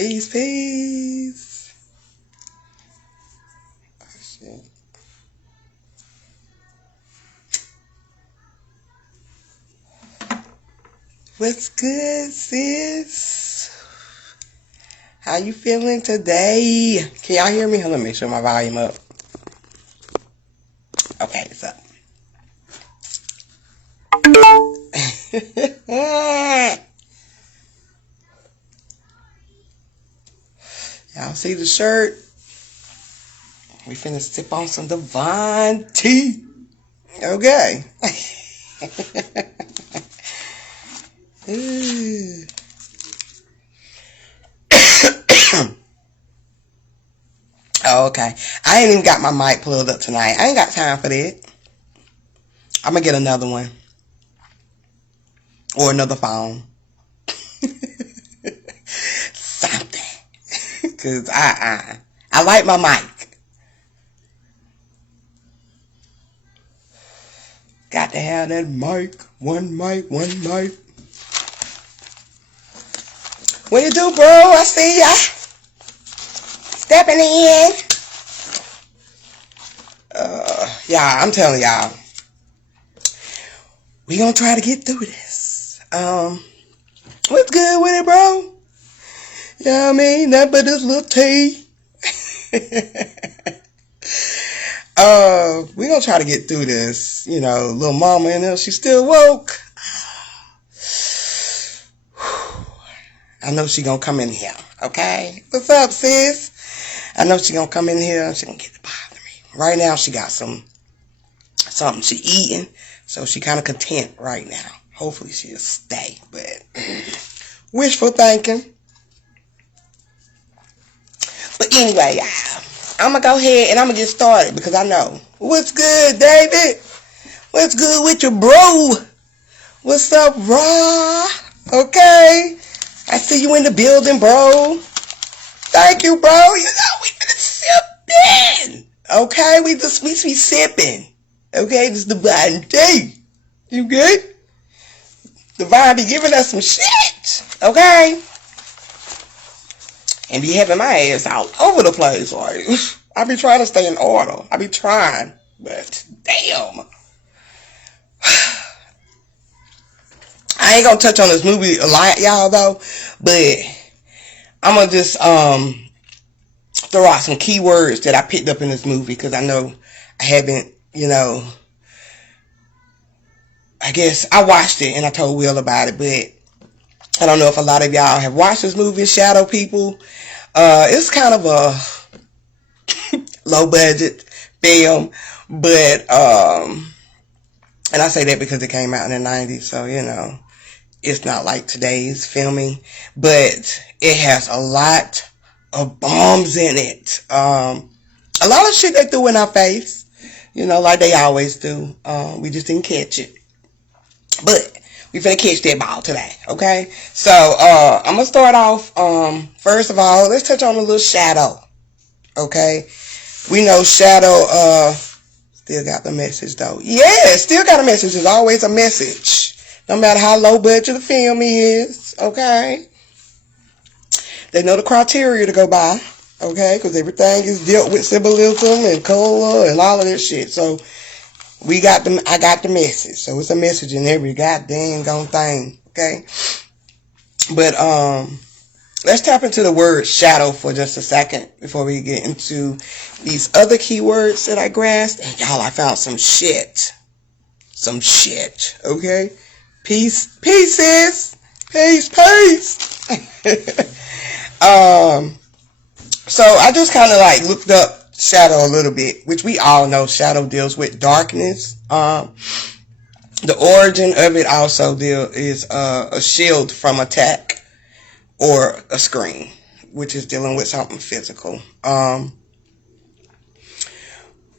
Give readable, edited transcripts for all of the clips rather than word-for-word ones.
Peace, peace. Oh, shit. What's good, sis? How you feeling today? Can y'all hear me? Hold on, make sure my volume up. Okay, it's up. Y'all see the shirt? We finna sip on some divine tea. Okay. Oh, okay. I ain't even got my mic plugged up tonight. I ain't got time for that. I'm gonna get another one. Or another phone. Something. Cause I like my mic. Got to have that mic. One mic, one mic. What you do, bro? I see ya. Stepping in. Yeah, I'm telling y'all. We gonna try to get through this. What's good with it, bro? You know what I mean? Nothing but this little tea. We gonna try to get through this. You know, little mama in there, she still woke. I know she gonna come in here, okay? What's up, sis? I know she gonna come in here and she gonna get to bother me. Right now, she got something she eating, so she kind of content right now. Hopefully, she'll stay, but wishful thinking. But anyway, I'm gonna go ahead and I'm gonna get started because I know. What's good, David? What's good with you, bro? What's up, Raw? Okay. I see you in the building, bro. Thank you, bro. You know, we finna sipping. Okay, we be sipping. Okay, this is Divine tea. You good? Divine be giving us some shit. Okay? And be having my ass all over the place. Like, I be trying to stay in order. I be trying. But, damn. I ain't gonna touch on this movie a lot, y'all, though. But I'm gonna just throw out some keywords that I picked up in this movie because I know I haven't, you know, I guess I watched it and I told Will about it, but I don't know if a lot of y'all have watched this movie, Shadow People. It's kind of a low budget film, but and I say that because it came out in the 90s, so you know, it's not like today's filming, but it has a lot of bombs in it. A lot of shit they threw in our face, you know, like they always do. We just didn't catch it. But we finna catch that ball today, okay? So, I'm gonna start off, first of all, let's touch on a little Shadow, okay? We know Shadow, still got the message, though. Yeah, still got a message. There's always a message. No matter how low budget the film is, okay? They know the criteria to go by, okay? Because everything is dealt with symbolism and color and all of that shit. So, I got the message. So it's a message in every goddamn gone thing. Okay. But let's tap into the word shadow for just a second before we get into these other keywords that I grasped. And y'all, I found some shit. Some shit. Okay. Peace. Pieces. Peace. Peace. So I just kind of like looked up Shadow a little bit, which we all know Shadow deals with darkness. The origin of it also is a shield from attack or a screen, which is dealing with something physical.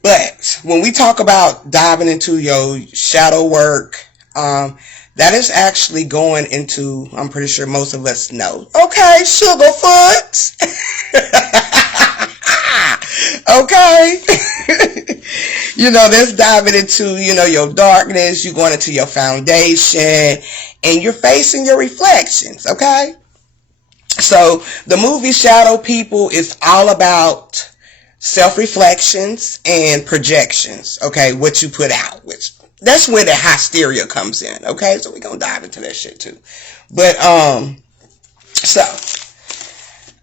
But when we talk about diving into your shadow work, that is actually going into, I'm pretty sure most of us know. Okay, Sugarfoot. Okay. You know, that's diving into, you know, your darkness. You're going into your foundation and you're facing your reflections. Okay. So the movie Shadow People is all about self-reflections and projections. Okay, what you put out, which that's where the hysteria comes in. Okay, so we're gonna dive into that shit too. But so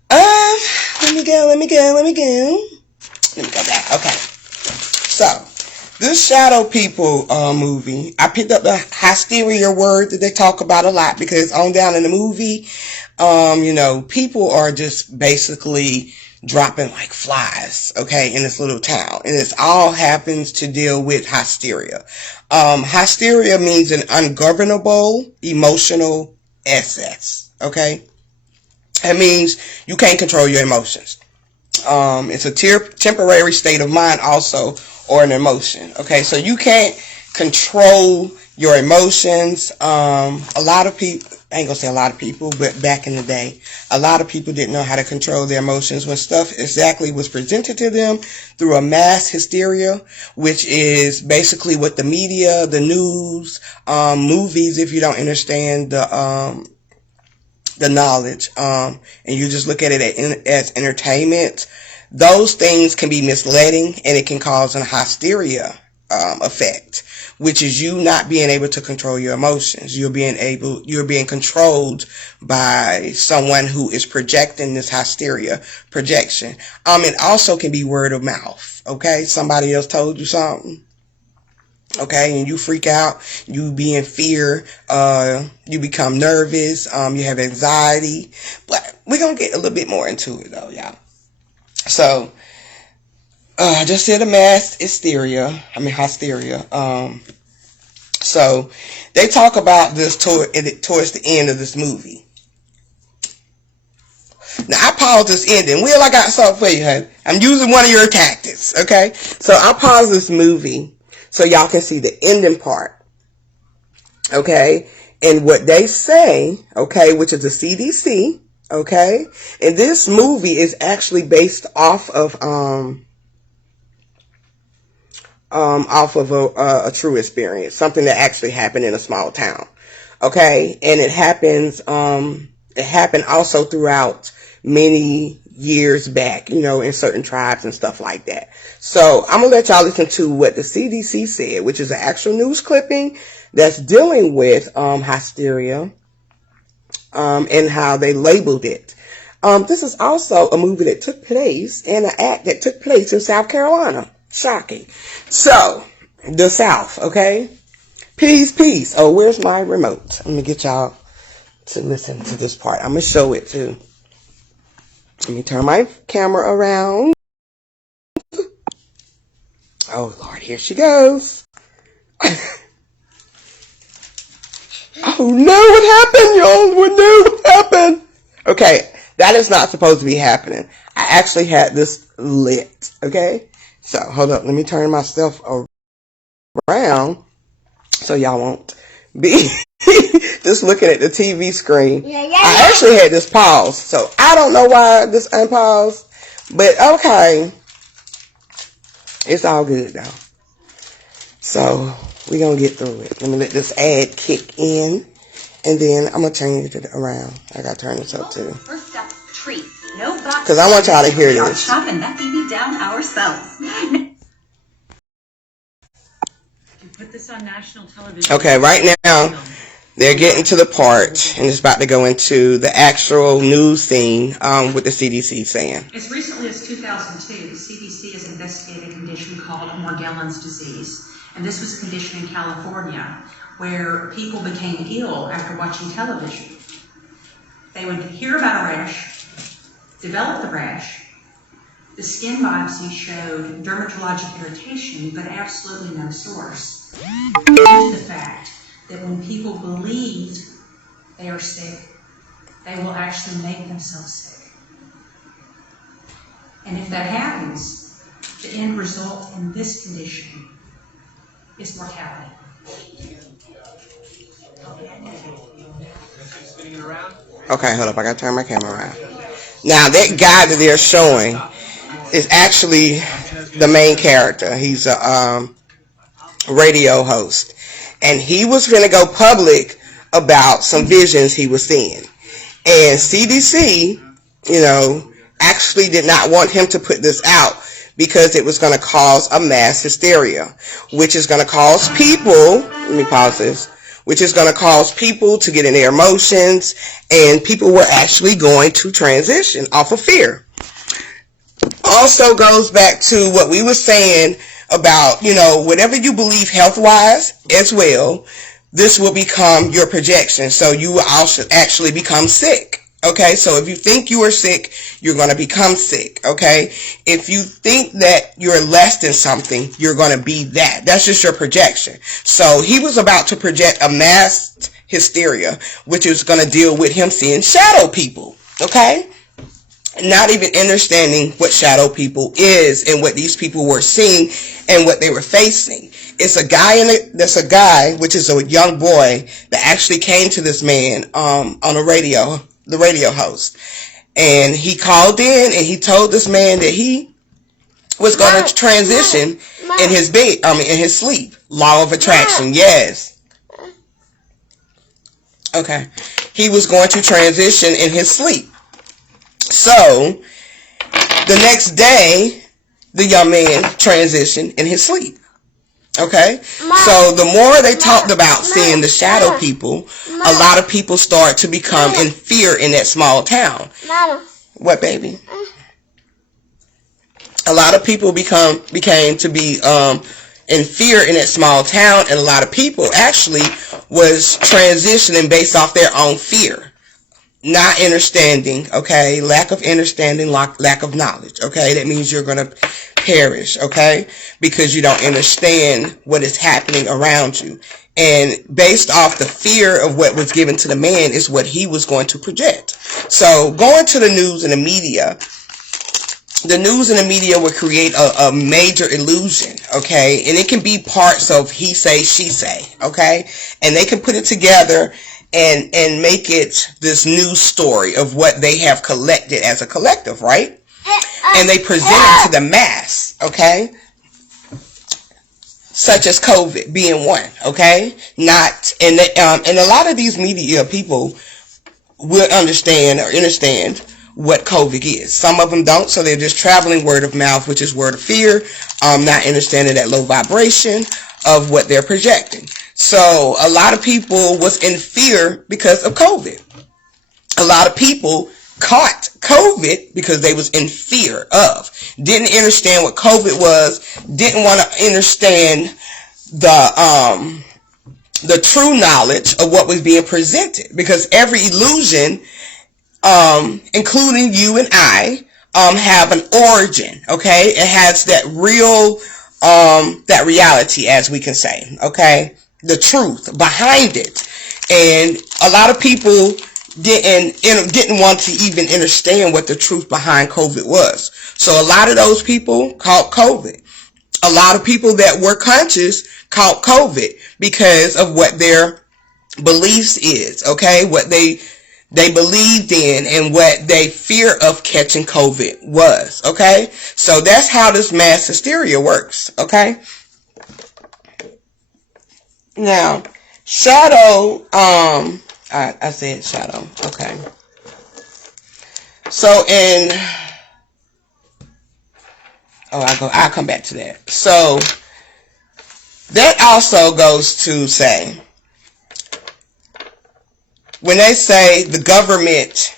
let me go back. Okay, so this Shadow People movie, I picked up the hysteria word that they talk about a lot because on down in the movie, you know, people are just basically dropping like flies, okay, in this little town. And this all happens to deal with hysteria. Hysteria means an ungovernable emotional excess, okay? It means you can't control your emotions. It's a temporary state of mind also, or an emotion, okay? So you can't control your emotions. A lot of people, I ain't gonna say a lot of people, but back in the day, a lot of people didn't know how to control their emotions when stuff exactly was presented to them through a mass hysteria, which is basically what the media, the news, movies, if you don't understand the knowledge, and you just look at it as entertainment, those things can be misleading and it can cause a hysteria effect, which is you not being able to control your emotions. You're being controlled by someone who is projecting this hysteria projection. It also can be word of mouth. Okay, somebody else told you something. Okay, and you freak out, you be in fear, you become nervous, you have anxiety. But we're gonna get a little bit more into it though, y'all. So I just said a mass hysteria. So they talk about this towards the end of this movie. Now I paused this ending. Will, I got something for you, honey. I'm using one of your tactics, okay? So I paused this movie so y'all can see the ending part, okay? And what they say, okay, which is the CDC, okay? And this movie is actually based off of a true experience, something that actually happened in a small town, okay? And it happened also throughout many years back, you know, in certain tribes and stuff like that. So I'm gonna let y'all listen to what the CDC said, which is an actual news clipping that's dealing with hysteria, and how they labeled it. This is also a movie that took place and an act that took place in South Carolina. Shocking. So, the South, okay? Peace. Oh, where's my remote? Let me get y'all to listen to this part. I'm going to show it too. Let me turn my camera around. Oh, Lord, here she goes. Oh, no, what happened, y'all? What happened? Okay, that is not supposed to be happening. I actually had this lit, okay? So, hold up. Let me turn myself around so y'all won't be just looking at the TV screen. I actually had this paused, so I don't know why this unpaused, but okay. It's all good, though. So, we're going to get through it. Let me let this ad kick in, and then I'm going to change it around. I got to turn this up, too. First up, treats. No box. Because I want y'all to hear this. Shopping that baby down ourselves. Put this on national television. Okay, right now, they're getting to the part, and it's about to go into the actual news scene with the CDC saying. As recently as 2002, the CDC has investigated a condition called Morgellons disease. And this was a condition in California where people became ill after watching television. They would hear about a rash, develop the rash. The skin biopsy showed dermatologic irritation, but absolutely no source. Due to the fact that when people believe they are sick, they will actually make themselves sick. And if that happens, the end result in this condition is mortality. Okay, hold up. I gotta turn my camera around. Now, that guy that they're showing is actually the main character. He's a radio host. And he was going to go public about some visions he was seeing. And CDC, actually did not want him to put this out because it was going to cause a mass hysteria, which is going to cause people, let me pause this, which is going to cause people to get in their emotions, and people were actually going to transition off of fear. Also goes back to what we were saying about, whatever you believe health-wise as well, this will become your projection. So you will also actually become sick. Okay, so if you think you are sick, you're going to become sick. Okay, if you think that you're less than something, you're going to be that. That's just your projection. So he was about to project a mass hysteria, which is going to deal with him seeing shadow people. Okay, not even understanding what shadow people is and what these people were seeing and what they were facing. It's a guy which is a young boy that actually came to this man on the radio host, and he called in and he told this man that he was going to transition in his bed, in his sleep. Law of attraction, yes. Okay, he was going to transition in his sleep. So the next day, the young man transitioned in his sleep. Okay, so the more they talked about seeing the shadow people, a lot of people start to become in fear in that small town. What, baby? A lot of people became to be in fear in that small town, and a lot of people actually was transitioning based off their own fear. Not understanding, okay? Lack of understanding, lack of knowledge, okay? That means you're going to perish, okay? Because you don't understand what is happening around you. And based off the fear of what was given to the man is what he was going to project. So going to the news and the media will create a major illusion, okay? And it can be parts of he say, she say, okay? And they can put it together and make it this news story of what they have collected as a collective, right? And they present it to the mass, okay? Such as COVID being one, okay? And a lot of these media people will understand what COVID is. Some of them don't, so they're just traveling word of mouth, which is word of fear, not understanding that low vibration of what they're projecting. So a lot of people was in fear because of COVID. A lot of people caught COVID because they was in fear of. Didn't understand what COVID was. Didn't want to understand the true knowledge of what was being presented. Because every illusion, including you and I, have an origin. Okay, it has that real, that reality, as we can say. Okay. The truth behind it, and a lot of people didn't want to even understand what the truth behind COVID was. So a lot of those people caught COVID. A lot of people that were conscious caught COVID because of what their beliefs is, okay? What they believed in and what they fear of catching COVID was, okay? So that's how this mass hysteria works, okay? Now, shadow, I said shadow, okay. So I'll come back to that. So, that also goes to say, when they say the government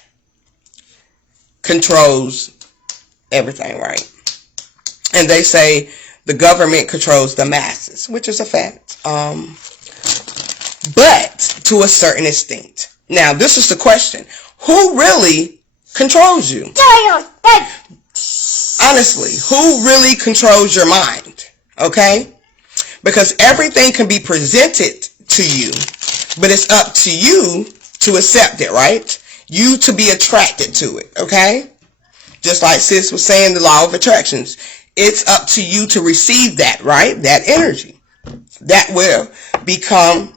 controls everything, right? And they say the government controls the masses, which is a fact. But to a certain extent. Now, this is the question. Who really controls you? Honestly, who really controls your mind? Okay? Because everything can be presented to you, but it's up to you to accept it, right? You to be attracted to it, okay? Just like Sis was saying, the law of attractions. It's up to you to receive that, right? That energy. That will become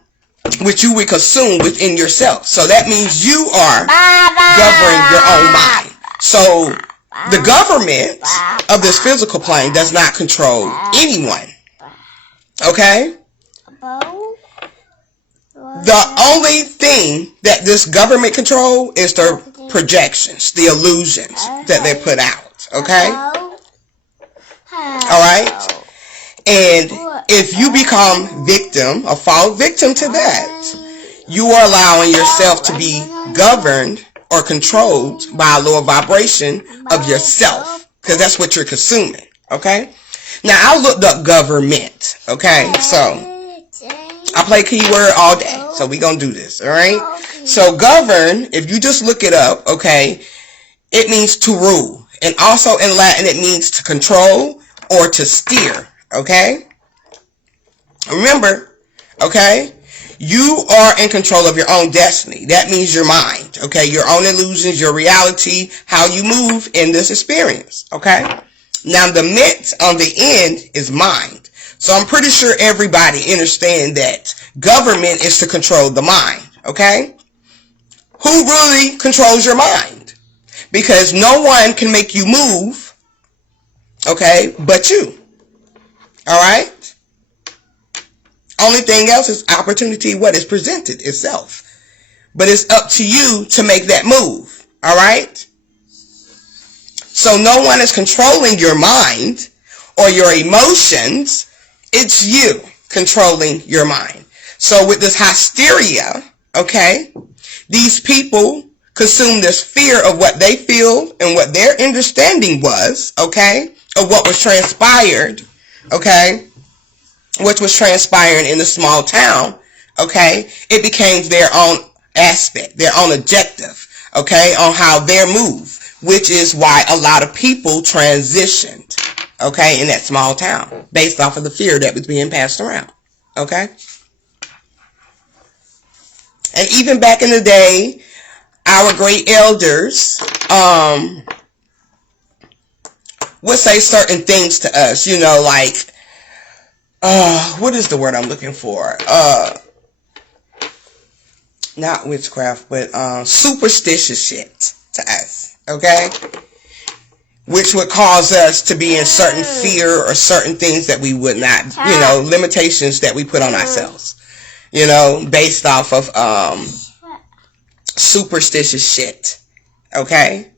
which you will consume within yourself. So that means you are governing your own mind. So the government of this physical plane does not control anyone. Okay? The only thing that this government control is the projections, the illusions that they put out. Okay? Alright? And if you become victim or fall victim to that, you are allowing yourself to be governed or controlled by a lower vibration of yourself. Because that's what you're consuming. Okay? Now, I looked up government. Okay? So, I play keyword all day. So, we're going to do this. Alright? So, govern, if you just look it up, okay, it means to rule. And also in Latin, it means to control or to steer. Okay? Remember, okay? You are in control of your own destiny. That means your mind, okay? Your own illusions, your reality, how you move in this experience, okay? Now, the ment on the end is mind. So I'm pretty sure everybody understands that government is to control the mind, okay? Who really controls your mind? Because no one can make you move, okay, but you, all right? Only thing else is opportunity, what is presented itself. But it's up to you to make that move. Alright? So no one is controlling your mind or your emotions. It's you controlling your mind. So with this hysteria, okay, these people consume this fear of what they feel and what their understanding was, okay, of what was transpired, okay, which was transpiring in the small town, okay, it became their own aspect, their own objective, okay, on how their move, which is why a lot of people transitioned, okay, in that small town, based off of the fear that was being passed around, okay. And even back in the day, our great elders would say certain things to us, you know, like, what is the word I'm looking for? Not witchcraft, but superstitious shit to us, okay? Which would cause us to be in certain fear or certain things that we would not, you know, limitations that we put on ourselves, you know, based off of superstitious shit, okay?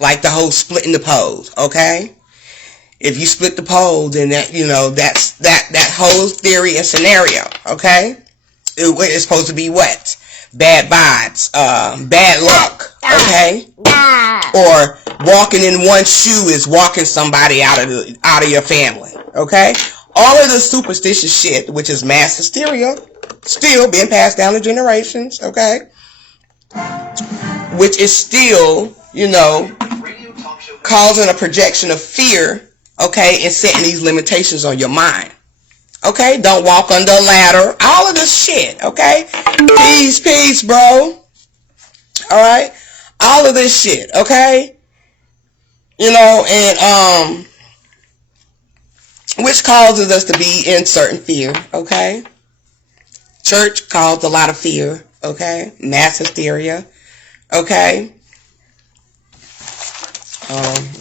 Like the whole splitting the poles, okay? If you split the pole, then that, you know, that's that whole theory and scenario, okay? It's supposed to be what? Bad vibes, bad luck, okay? Or walking in one shoe is walking somebody out of your family, okay? All of the superstitious shit, which is mass hysteria, still being passed down to generations, okay? Which is still, you know, causing a projection of fear, okay, and setting these limitations on your mind. Okay, don't walk under a ladder. All of this shit, okay? Peace, bro. Alright? All of this shit, okay? You know, and, which causes us to be in certain fear, okay? Church caused a lot of fear, okay? Mass hysteria, okay?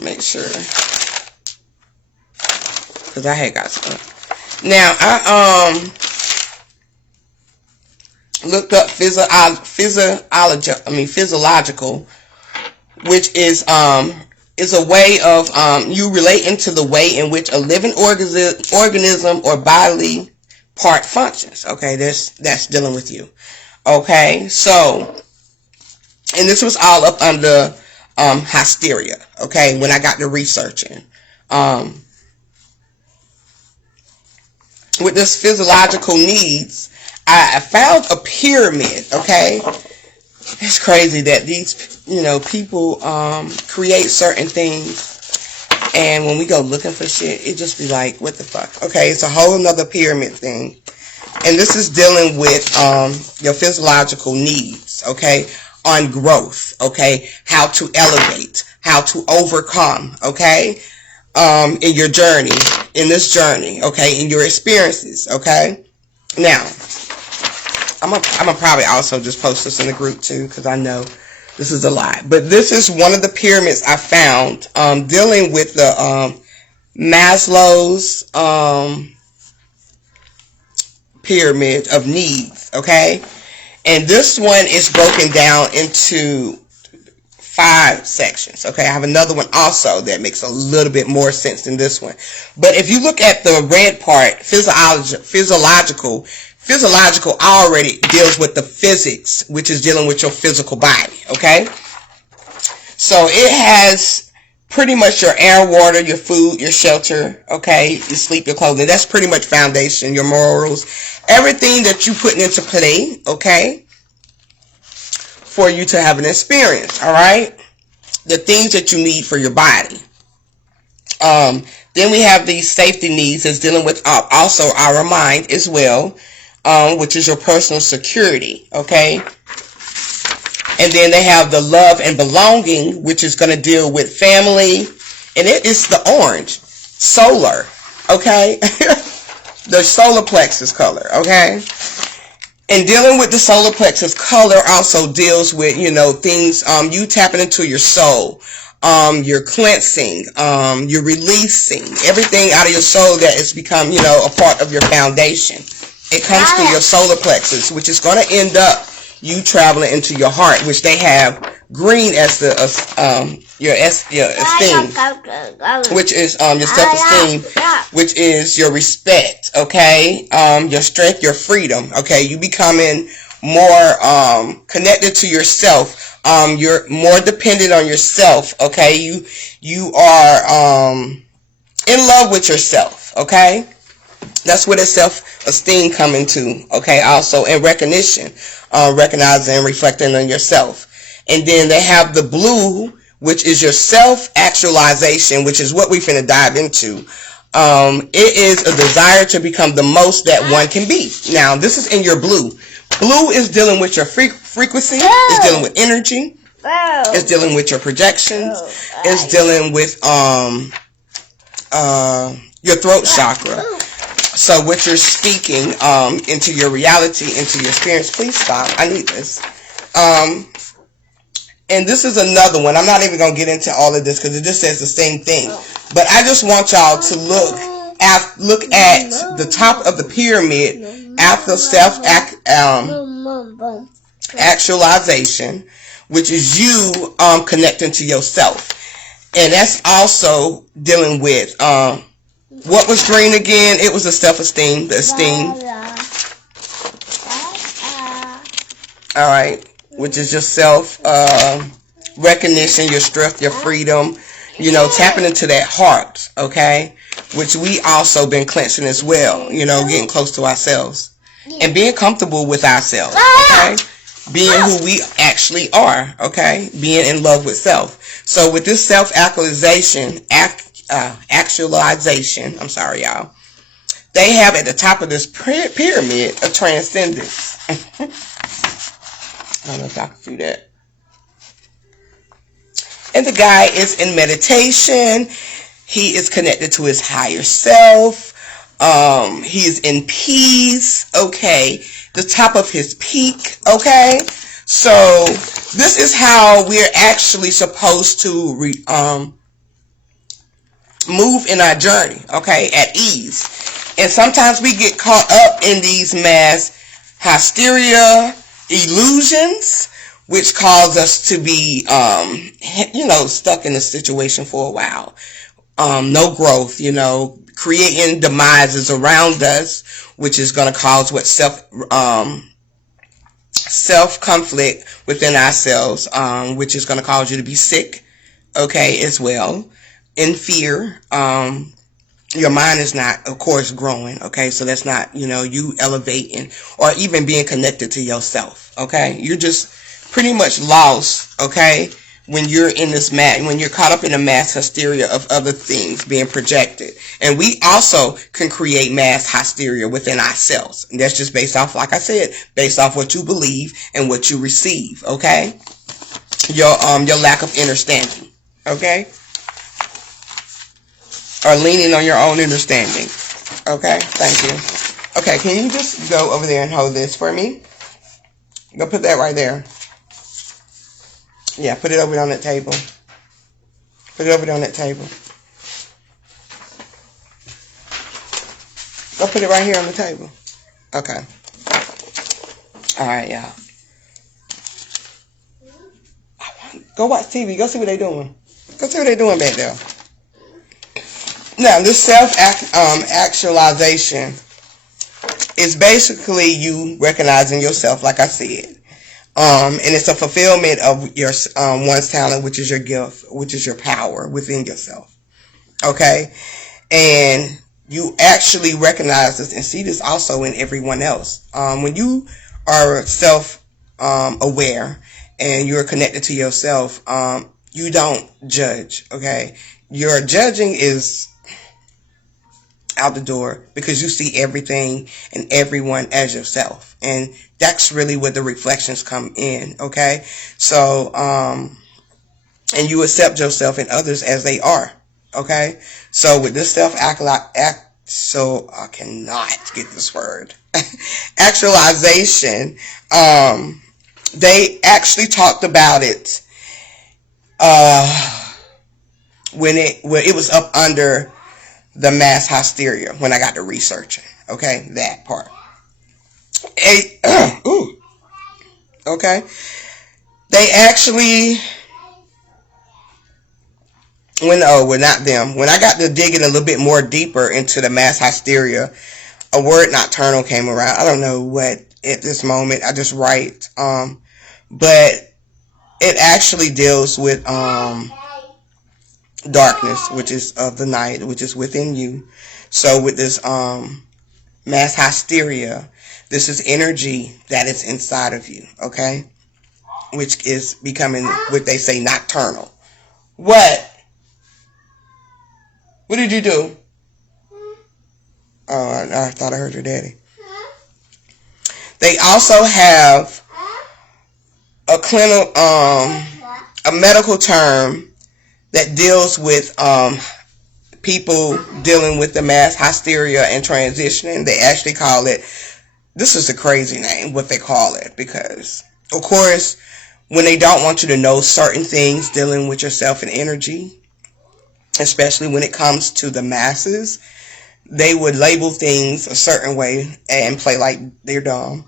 Make sure. Because I had got stuff. Now, I looked up physiological, which is a way of you relating to the way in which a living organism or bodily part functions. Okay, that's dealing with you. Okay, so, and this was all up under hysteria. Okay, when I got to researching. With this physiological needs, I found a pyramid, okay? It's crazy that these, you know, people create certain things, and when we go looking for shit, it just be like, what the fuck? Okay, it's a whole nother pyramid thing. And this is dealing with your physiological needs, okay? On growth, okay? How to elevate, how to overcome, okay? In your journey, in this journey, okay, in your experiences, okay. Now, I'm gonna probably also just post this in the group too, because I know this is a lot. But this is one of the pyramids I found dealing with the Maslow's pyramid of needs, okay. And this one is broken down into 5 sections. Okay, I have another one also that makes a little bit more sense than this one. But if you look at the red part, physiological already deals with the physics, which is dealing with your physical body. Okay, so it has pretty much your air, water, your food, your shelter, okay, your sleep, your clothing. That's pretty much foundation, your morals, everything that you put into play, okay, for you to have an experience, all right? The things that you need for your body. Then we have these safety needs that's dealing with also our mind as well, which is your personal security, okay? And then they have the love and belonging, which is going to deal with family. And it is the orange, solar, okay? The solar plexus color, okay? And dealing with the solar plexus color also deals with, you know, things, you tapping into your soul, you're cleansing, you're releasing everything out of your soul that has become, you know, a part of your foundation. It comes through your solar plexus, which is going to end up you traveling into your heart, which they have green as the your esteem, which is your self-esteem, which is your respect, okay, your strength, your freedom, okay. You becoming more connected to yourself, you're more dependent on yourself, okay. You are in love with yourself, okay. That's where the self-esteem come into, okay, also, and recognition, recognizing and reflecting on yourself. And then they have the blue, which is your self-actualization, which is what we finna dive into. It is a desire to become the most that one can be. Now, this is in your blue. Blue is dealing with your frequency, it's dealing with energy, it's dealing with your projections, it's dealing with your throat chakra. So what you're speaking into your reality, into your experience. Please stop. I need this. And this is another one. I'm not even going to get into all of this because it just says the same thing. But I just want y'all to look at the top of the pyramid after self-actualization, which is you connecting to yourself. And that's also dealing with what was green again? It was the self-esteem, the esteem. All right, which is your self recognition, your strength, your freedom. You know, tapping into that heart, okay? Which we also been clenching as well. You know, getting close to ourselves and being comfortable with ourselves, okay? Being who we actually are, okay? Being in love with self. So with this self-actualization, I'm sorry, y'all. They have at the top of this pyramid a transcendence. I don't know if I can do that. And the guy is in meditation. He is connected to his higher self. He is in peace. Okay. The top of his peak. Okay. So this is how we're actually supposed to move in our journey, okay, at ease. And sometimes we get caught up in these mass hysteria illusions, which cause us to be, you know, stuck in a situation for a while. No growth, you know, creating demises around us, which is going to cause what self-conflict within ourselves, which is going to cause you to be sick, okay, as well. In fear, your mind is not, of course, growing, okay? So that's not, you know, you elevating or even being connected to yourself, okay? You're just pretty much lost, okay, when you're in this when you're caught up in a mass hysteria of other things being projected. And we also can create mass hysteria within ourselves. And that's just based off, like I said, based off what you believe and what you receive, okay? Your lack of understanding, okay? Or leaning on your own understanding. Okay, thank you. Okay, can you just go over there and hold this for me? Go put that right there. Yeah, put it over on that table. Put it over there on that table. Go put it right here on the table. Okay. Alright, y'all. Go watch TV. Go see what they're doing. Go see what they're doing back there. Now, this self-actualization is basically you recognizing yourself, like I said. And it's a fulfillment of your one's talent, which is your gift, which is your power within yourself. Okay? And you actually recognize this and see this also in everyone else. When you are self-aware and you're connected to yourself, you don't judge, okay? Your judging is out the door because you see everything and everyone as yourself. And that's really where the reflections come in, okay? So, and you accept yourself and others as they are, okay? So with this so I cannot get this word. Actualization, they actually talked about it when it was up under the mass hysteria when I got to researching. Okay, that part. Okay. They actually not them. When I got to digging a little bit more deeper into the mass hysteria, a word nocturnal came around. I don't know what at this moment. I just write. But it actually deals with darkness, which is of the night, which is within you. So with this mass hysteria, this is energy that is inside of you, okay? Which is becoming what they say nocturnal. What? What did you do? Oh, I thought I heard your daddy. They also have a clinical, a medical term that deals with people dealing with the mass hysteria and transitioning. They actually call it, this is a crazy name, what they call it, because, of course, when they don't want you to know certain things dealing with yourself and energy, especially when it comes to the masses, they would label things a certain way and play like they're dumb.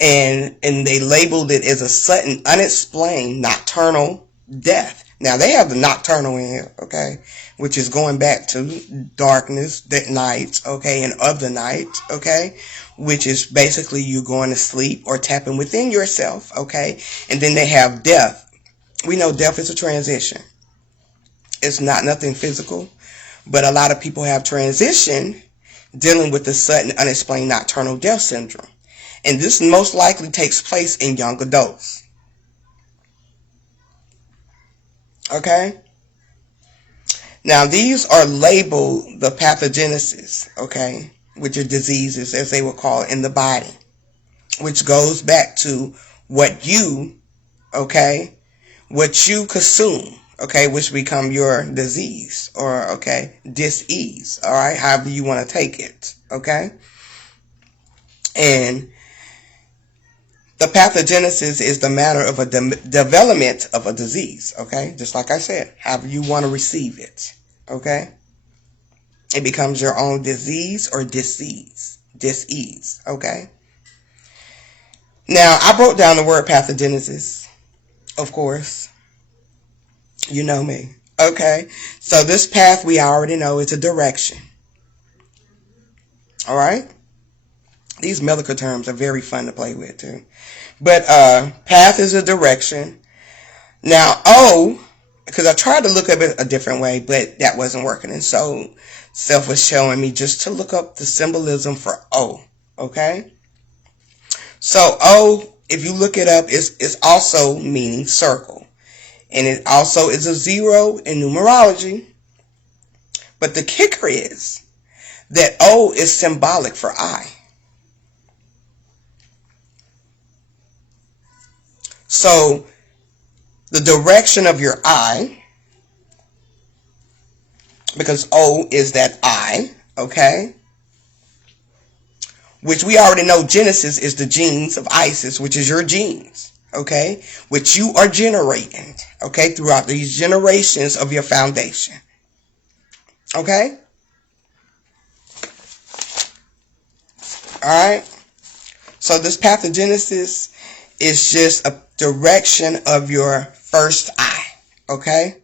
And they labeled it as a sudden, unexplained, nocturnal death. Now, they have the nocturnal in here, okay, which is going back to darkness, that night, okay, and other nights, okay, which is basically you going to sleep or tapping within yourself, okay, and then they have death. We know death is a transition. It's not nothing physical, but a lot of people have transition dealing with the sudden, unexplained nocturnal death syndrome. And this most likely takes place in young adults. Okay? Now, these are labeled the pathogenesis, okay, which are diseases, as they would call it, in the body, which goes back to what you, okay, what you consume, okay, which become your disease or, okay, dis-ease, all right, however you want to take it, okay? And the pathogenesis is the manner of a development of a disease, okay? Just like I said, however you want to receive it, okay? It becomes your own disease or dis-ease, okay? Now, I broke down the word pathogenesis, of course. You know me, okay? So this path we already know is a direction, all right? These medical terms are very fun to play with, too. But path is a direction. Now, O, because I tried to look up it a different way, but that wasn't working. And so Self was showing me just to look up the symbolism for O, okay? So O, if you look it up, it's also meaning circle. And it also is a 0 in numerology. But the kicker is that O is symbolic for I. So, the direction of your eye, because O is that I, okay? Which we already know Genesis is the genes of Isis, which is your genes, okay? Which you are generating, okay? Throughout these generations of your foundation, okay? Alright? So this pathogenesis is just a direction of your first eye. Okay?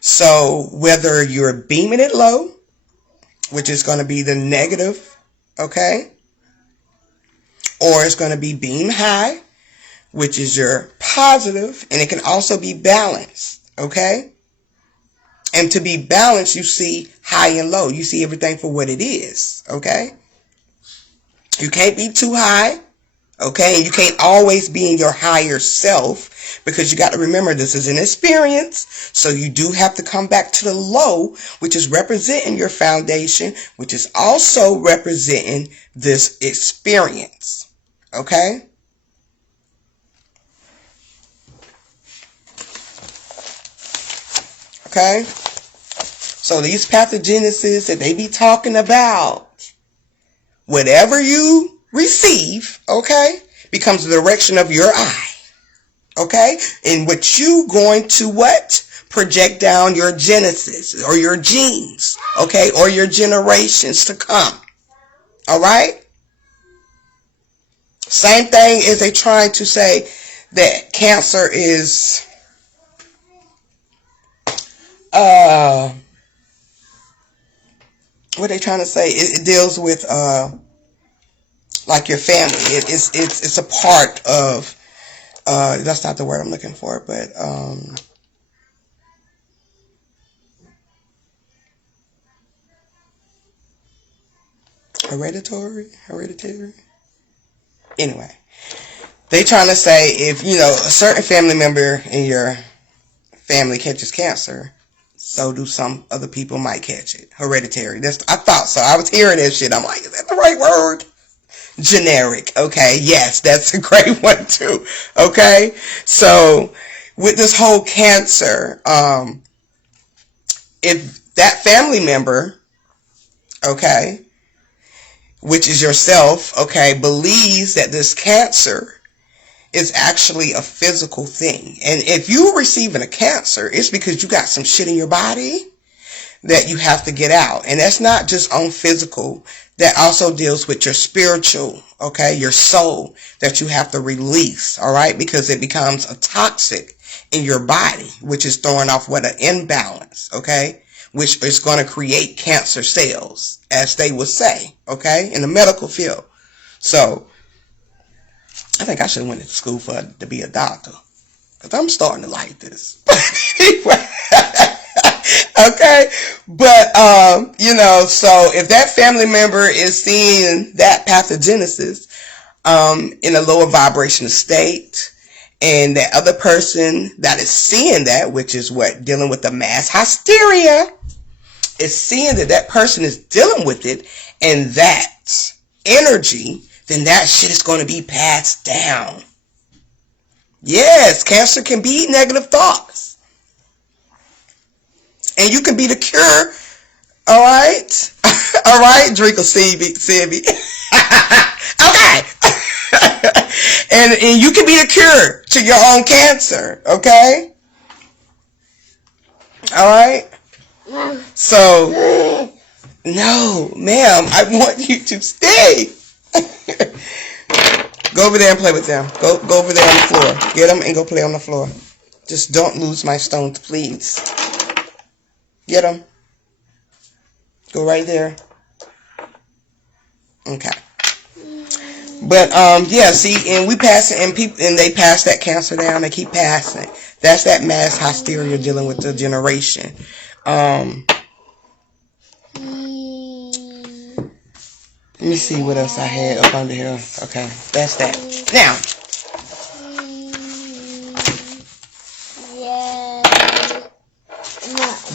So whether you're beaming it low, which is going to be the negative, okay? Or it's going to be beam high, which is your positive, and it can also be balanced, okay? And to be balanced, you see high and low. You see everything for what it is, okay? You can't be too high, okay? And you can't always be in your higher self, because you got to remember this is an experience. So you do have to come back to the low, which is representing your foundation, which is also representing this experience, okay? Okay? So these pathogenesis that they be talking about, whatever you receive, okay, becomes the direction of your eye, okay? And what you going to what? Project down your genesis or your genes, okay, or your generations to come, all right? Same thing as they trying to say that cancer is, what they trying to say? It deals with like your family. It's a part of. That's not the word I'm looking for, but hereditary. Anyway, they trying to say if a certain family member in your family catches cancer, so do some other people might catch it. Hereditary. I thought so. I was hearing that shit. I'm like, is that the right word? Generic. Okay. Yes, that's a great one too. Okay. So with this whole cancer, if that family member, okay, which is yourself, okay, believes that this cancer is actually a physical thing. And if you're receiving a cancer, it's because you got some shit in your body that you have to get out. And that's not just on physical. That also deals with your spiritual, okay, your soul that you have to release, all right, because it becomes a toxic in your body, which is throwing off what an imbalance, okay, which is going to create cancer cells, as they would say, okay, in the medical field. So I think I should have went to school to be a doctor, because I'm starting to like this. Anyway. Okay, but so if that family member is seeing that pathogenesis in a lower vibrational state, and that other person that is seeing that, which is what dealing with the mass hysteria, is seeing that person is dealing with it, and that energy, then that shit is going to be passed down. Yes, cancer can be negative thoughts. And you can be the cure, all right? All right, drink a CB. Okay. and you can be the cure to your own cancer, okay? All right? So, no, ma'am, I want you to stay. Go over there and play with them. Go over there on the floor. Get them and go play on the floor. Just don't lose my stones, please. Get them. Go right there. Okay. But yeah, see, and we pass it, and they pass that cancer down. They keep passing. That's that mass hysteria dealing with the generation. Let me see what else I had up under here. Okay, that's that. Now,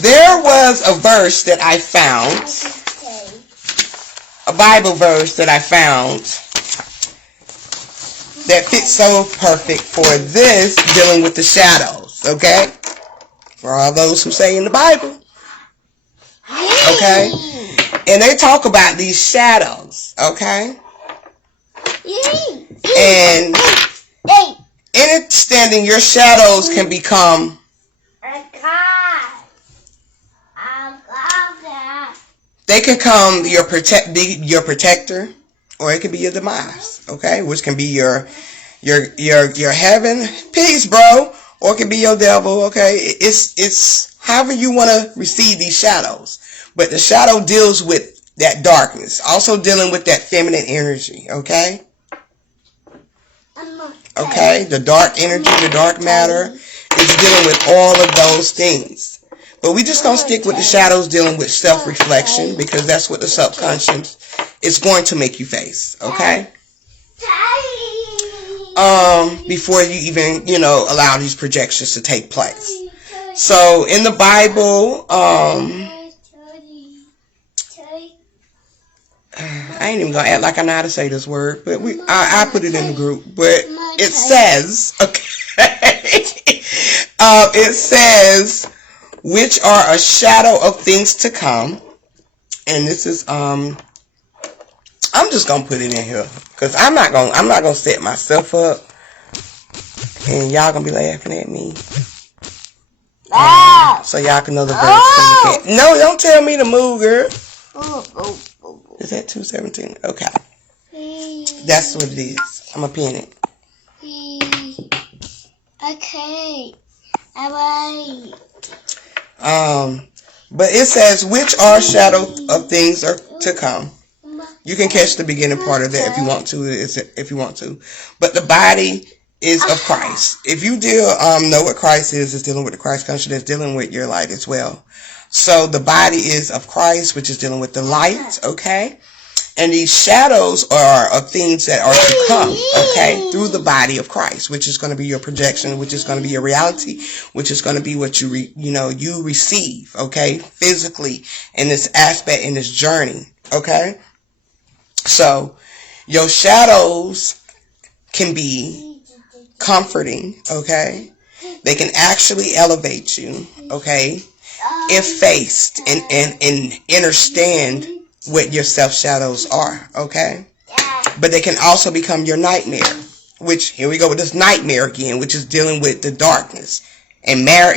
there was a verse that I found, a Bible verse that I found that fits so perfect for this, dealing with the shadows, okay? For all those who say in the Bible, okay? And they talk about these shadows, okay? And in extending, your shadows can become they can come your protector, or it can be your demise, okay? Which can be your heaven, peace, bro, or it can be your devil, okay? It's however you want to receive these shadows. But the shadow deals with that darkness, also dealing with that feminine energy, okay? Okay, the dark energy, the dark matter is dealing with all of those things. But we just gonna stick with the shadows dealing with self-reflection, because that's what the subconscious is going to make you face, okay? Before you even, allow these projections to take place. So in the Bible, I ain't even gonna act like I know how to say this word, but I put it in the group. But it says, okay, it says, which are a shadow of things to come, and this is I'm just gonna put it in here because I'm not gonna set myself up, and y'all gonna be laughing at me. So y'all can know the verse. No, don't tell me to move, girl. Is that 217? Okay. That's what it is. I'm going to pin it. Okay. Alright. But it says, which are shadow of things are to come. You can catch the beginning part of that if you want to. But the body is of Christ. If you know what Christ is, it's dealing with the Christ consciousness, dealing with your light as well. So the body is of Christ, which is dealing with the light, okay? And these shadows are of things that are to come, okay? Through the body of Christ, which is going to be your projection, which is going to be your reality, which is going to be what you receive, okay? Physically in this aspect, in this journey, okay? So your shadows can be comforting, okay? They can actually elevate you, okay? If faced and understand what your self shadows are, okay? But they can also become your nightmare, which, here we go with this nightmare again, which is dealing with the darkness. And mare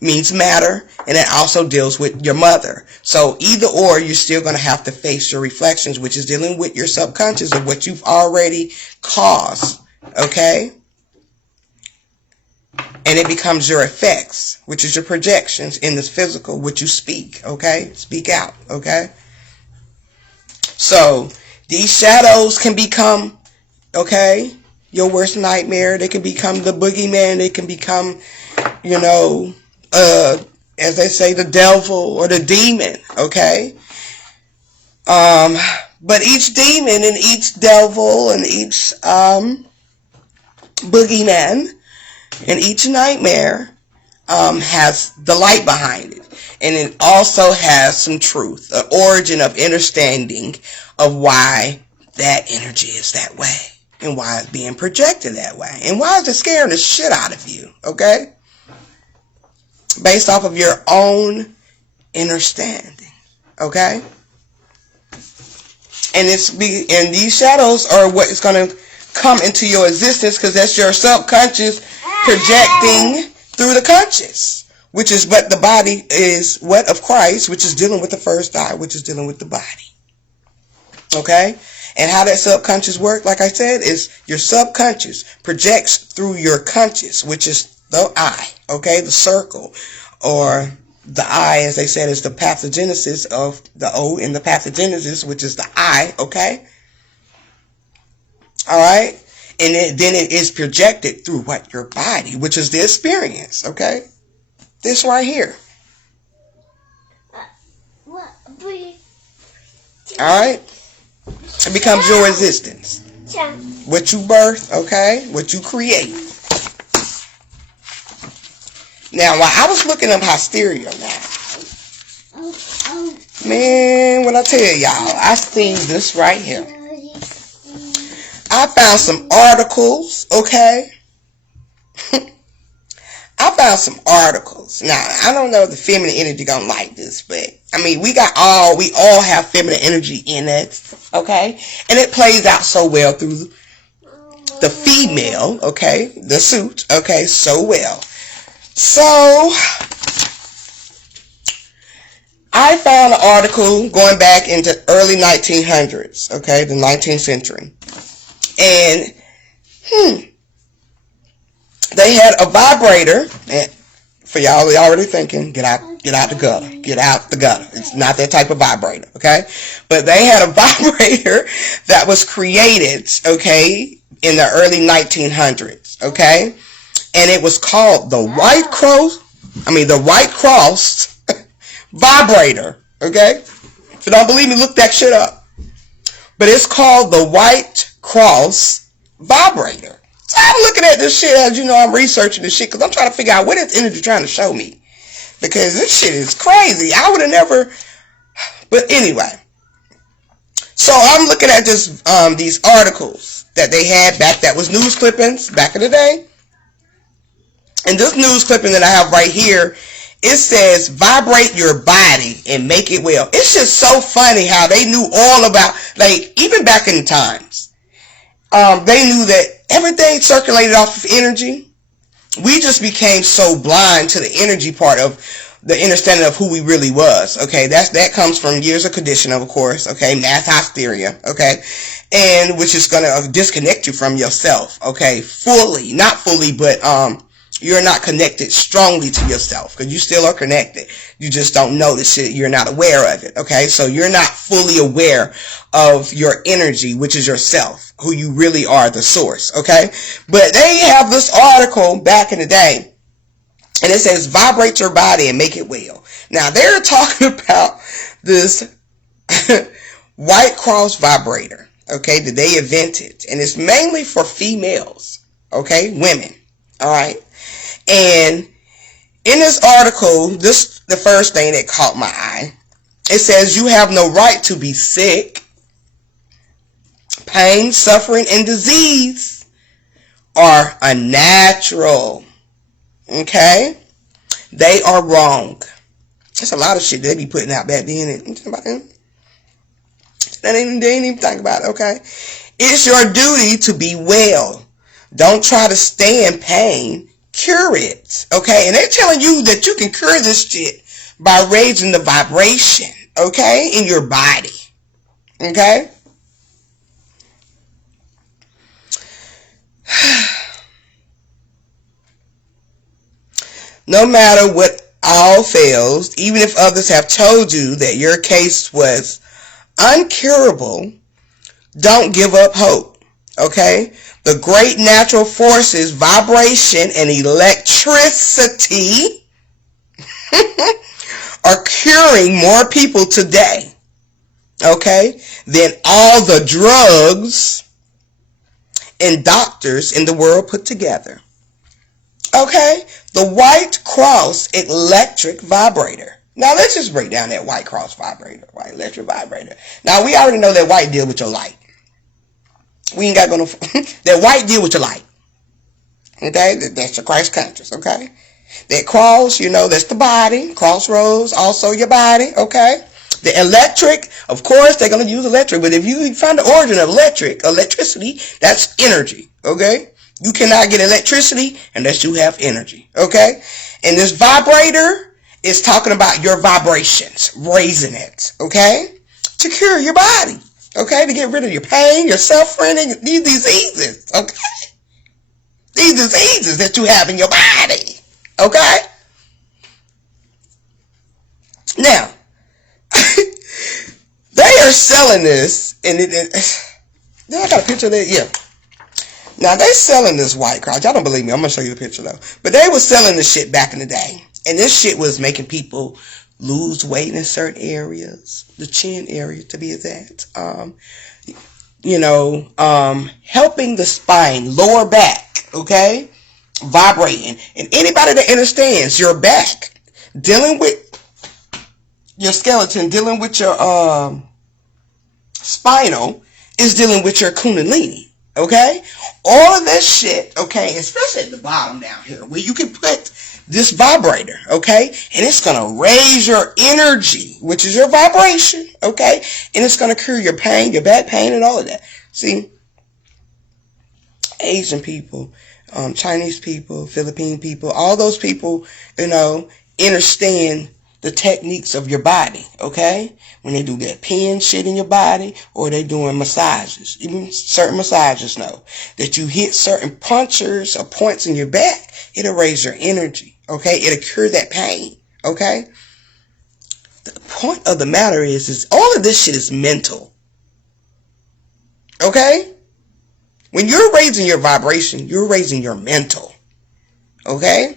means matter, and it also deals with your mother. So either or, you're still going to have to face your reflections, which is dealing with your subconscious of what you've already caused, okay? And it becomes your effects, which is your projections in this physical, which you speak, okay? Speak out, okay? So these shadows can become, okay, your worst nightmare. They can become the boogeyman. They can become, as they say, the devil or the demon, okay? But each demon and each devil and each boogeyman and each nightmare has the light behind it. And it also has some truth, an origin of understanding of why that energy is that way. And why it's being projected that way. And why is it scaring the shit out of you, okay? Based off of your own understanding, okay? And these shadows are what is going to come into your existence, because that's your subconscious projecting through the conscious, which is what the body is, what of Christ, which is dealing with the first eye, which is dealing with the body. Okay? And how that subconscious works, like I said, is your subconscious projects through your conscious, which is the eye, okay? The circle, or the eye, as they said, is the pathogenesis of the O in the pathogenesis, which is the eye, okay? All right? And then it is projected through what? Your body, which is the experience, okay? This right here. All right? It becomes your existence. What you birth, okay? What you create. Now, while I was looking up Hysteria now, man, when I tell y'all, I seen this right here. I found some articles, okay? I found some articles. Now, I don't know if the feminine energy gonna like this, but I mean, we all have feminine energy in it, okay? And it plays out so well through the female, okay? The suit, okay? So well. So, I found an article going back into early 1900s, okay? The 19th century. And, they had a vibrator, and for y'all already thinking, get out the gutter, get out the gutter. It's not that type of vibrator, okay? But they had a vibrator that was created, okay, in the early 1900s, okay? And it was called the White Cross vibrator, okay? If you don't believe me, look that shit up. But it's called the White Cross vibrator. So I'm looking at this shit as, you know, I'm researching this shit because I'm trying to figure out what is energy trying to show me. Because this shit is crazy. I would have never... But anyway. So I'm looking at this, these articles that they had back, that was news clippings back in the day. And this news clipping that I have right here, it says, vibrate your body and make it well. It's just so funny how they knew all about, like, even back in the times, they knew that everything circulated off of energy. We just became so blind to the energy part of the understanding of who we really was. Okay, that comes from years of conditioning, of course. Okay, mass hysteria. Okay, and which is gonna disconnect you from yourself. Okay, fully, not fully, but you're not connected strongly to yourself, because you still are connected. You just don't notice it. You're not aware of it. Okay, so you're not fully aware of your energy, which is yourself, who you really are, the source. Okay, but they have this article back in the day, and it says, vibrate your body and make it well. Now they're talking about this White Cross vibrator, okay, that they invented, and it's mainly for females, okay, women. All right. And in this article, this the first thing that caught my eye. It says, you have no right to be sick. Pain, suffering, and disease are unnatural. Okay? They are wrong. That's a lot of shit they be putting out back then. They ain't even think about it, okay? It's your duty to be well. Don't try to stay in pain. Cure it, okay? And they're telling you that you can cure this shit by raising the vibration, okay, in your body, okay? No matter what all fails, even if others have told you that your case was uncurable, don't give up hope, okay? The great natural forces, vibration, and electricity are curing more people today, okay, than all the drugs and doctors in the world put together. Okay, the White Cross electric vibrator. Now let's just break down that White Cross vibrator, white electric vibrator. Now we already know that white deal with your light. We ain't got no that white deal with your light. Okay, that's your Christ conscious. Okay, that cross, you know, that's the body. Crossroads, also your body. Okay, the electric, of course, they're gonna use electric. But if you find the origin of electricity, that's energy. Okay, you cannot get electricity unless you have energy. Okay, and this vibrator is talking about your vibrations, raising it. Okay, to cure your body. Okay, to get rid of your pain, your suffering, and these diseases, okay? These diseases that you have in your body, okay? Now, they are selling this, and I got a picture of that, yeah. Now, they selling this White Cross. Y'all don't believe me, I'm going to show you the picture, though. But they were selling this shit back in the day, and this shit was making people lose weight in certain areas, the chin area to be exact. Helping the spine, lower back, okay, vibrating. And anybody that understands your back, dealing with your skeleton, dealing with your spinal, is dealing with your kundalini, okay? All of that shit, okay, especially at the bottom down here, where you can put this vibrator, okay, and it's going to raise your energy, which is your vibration, okay, and it's going to cure your pain, your back pain, and all of that. See, Asian people, Chinese people, Philippine people, all those people, understand the techniques of your body, okay? When they do that pen shit in your body, or they doing massages. Even certain massages know that you hit certain punctures or points in your back, it'll raise your energy, okay? It'll cure that pain, okay? The point of the matter is all of this shit is mental, okay? When you're raising your vibration, you're raising your mental, okay?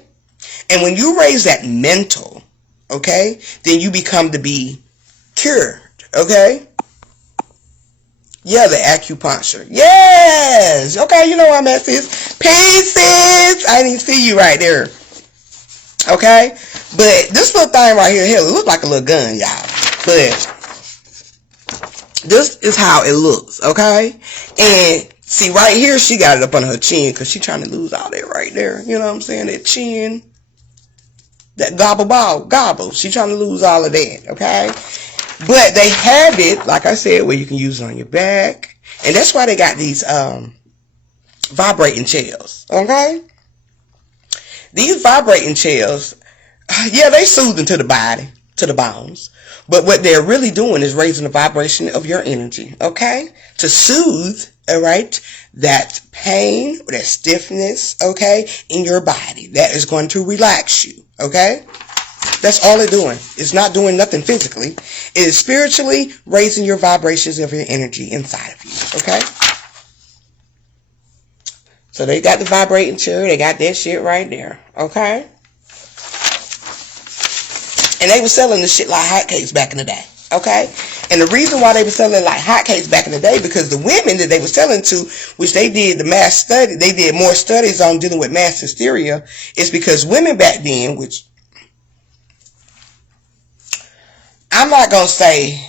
And when you raise that mental, okay, then you become to be cured, okay? Yeah, the acupuncture. Yes! Okay, you know where I'm at, sis. Pieces! I didn't see you right there. Okay? But this little thing right here, hell, it looks like a little gun, y'all. But this is how it looks, okay? And see, right here, she got it up under her chin because she trying to lose all that right there. You know what I'm saying? That chin. That gobble. She trying to lose all of that, okay? But they have it, like I said, where you can use it on your back. And that's why they got these vibrating shells, okay? These vibrating shells, yeah, they soothing to the body, to the bones. But what they're really doing is raising the vibration of your energy, okay? To soothe, all right, that pain or that stiffness, okay, in your body. That is going to relax you, okay? That's all they're doing. It's not doing nothing physically. It is spiritually raising your vibrations of your energy inside of you, okay? So they got the vibrating chair. They got that shit right there, okay? And they were selling this shit like hotcakes back in the day, okay? And the reason why they were selling like hotcakes back in the day, because the women that they were selling to, which they did the mass study, they did more studies on dealing with mass hysteria, is because women back then, which I'm not going to say,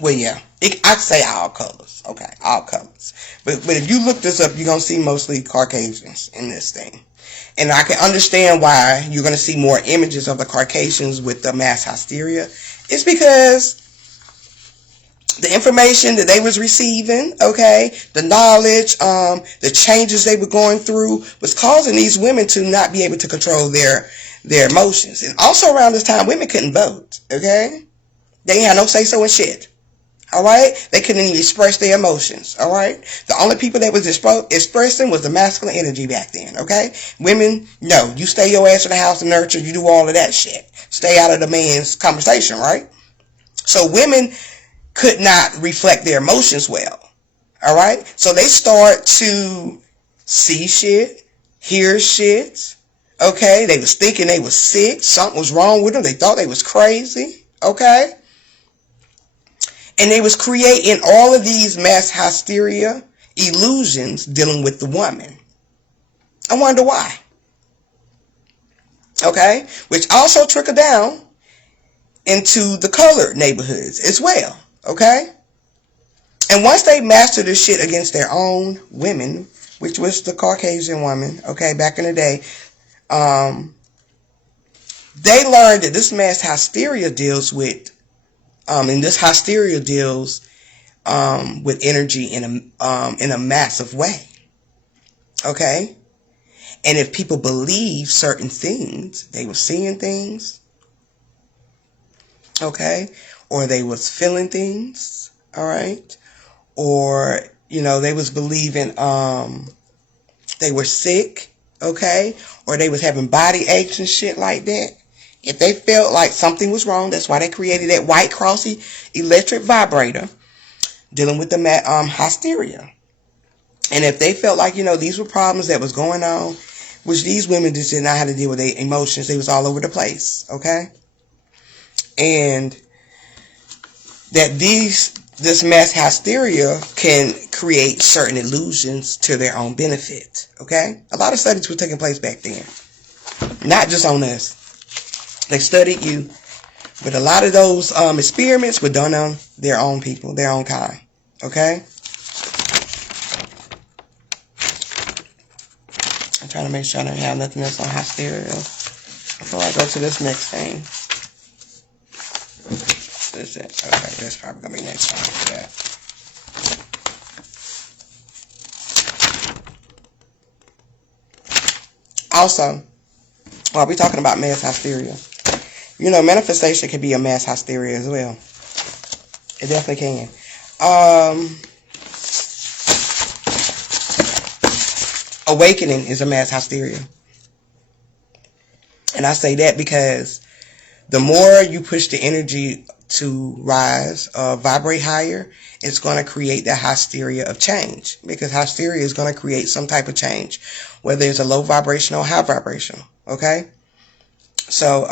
well, yeah, I'd say all colors. Okay, all colors. But if you look this up, you're going to see mostly Caucasians in this thing. And I can understand why you're going to see more images of the Caucasians with the mass hysteria. It's because the information that they was receiving, okay, the knowledge, the changes they were going through was causing these women to not be able to control their emotions. And also around this time, women couldn't vote, okay? They ain't had no say-so in shit. All right? They couldn't even express their emotions. All right? The only people that was expressing was the masculine energy back then. Okay? Women, no. You stay your ass in the house and nurture. You do all of that shit. Stay out of the man's conversation, right? So women could not reflect their emotions well. All right? So they start to see shit, hear shit. Okay? They was thinking they was sick. Something was wrong with them. They thought they was crazy. Okay? And they was creating all of these mass hysteria illusions dealing with the woman. I wonder why. Okay? Which also trickled down into the colored neighborhoods as well. Okay? And once they mastered this shit against their own women, which was the Caucasian woman, okay, back in the day, they learned that this mass hysteria deals with and this hysteria deals with energy in a massive way. Okay? And if people believe certain things, they were seeing things. Okay? Or they was feeling things. All right? Or, you know, they was believing they were sick. Okay? Or they was having body aches and shit like that. If they felt like something was wrong, that's why they created that white crossy electric vibrator dealing with the hysteria. And if they felt like, you know, these were problems that was going on, which these women just did not have to deal with their emotions. They was all over the place, okay? And that this mass hysteria can create certain illusions to their own benefit, okay? A lot of studies were taking place back then. Not just on us. They studied you, but a lot of those experiments were done on their own people, their own kind. Okay? I'm trying to make sure I don't have nothing else on hysteria before I go to this next thing. This is it. Okay, that's probably going to be next time for that. Also, while we're talking about mass hysteria, you know, manifestation can be a mass hysteria as well. It definitely can. Awakening is a mass hysteria. And I say that because the more you push the energy to rise, vibrate higher, it's going to create that hysteria of change. Because hysteria is going to create some type of change, whether it's a low vibrational or high vibrational. Okay? So,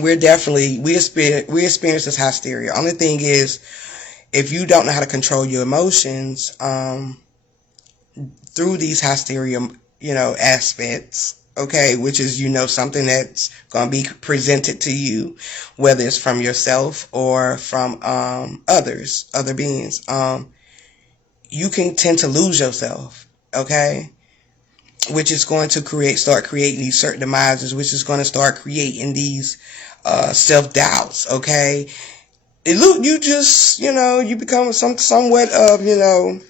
we experience this hysteria. Only thing is, if you don't know how to control your emotions, through these hysteria, you know, aspects, okay, which is, you know, something that's going to be presented to you, whether it's from yourself or from other beings, you can tend to lose yourself, okay, which is going to start creating these certain demises, which is going to start creating these self-doubts, okay. You just, you know, you become somewhat of, you know,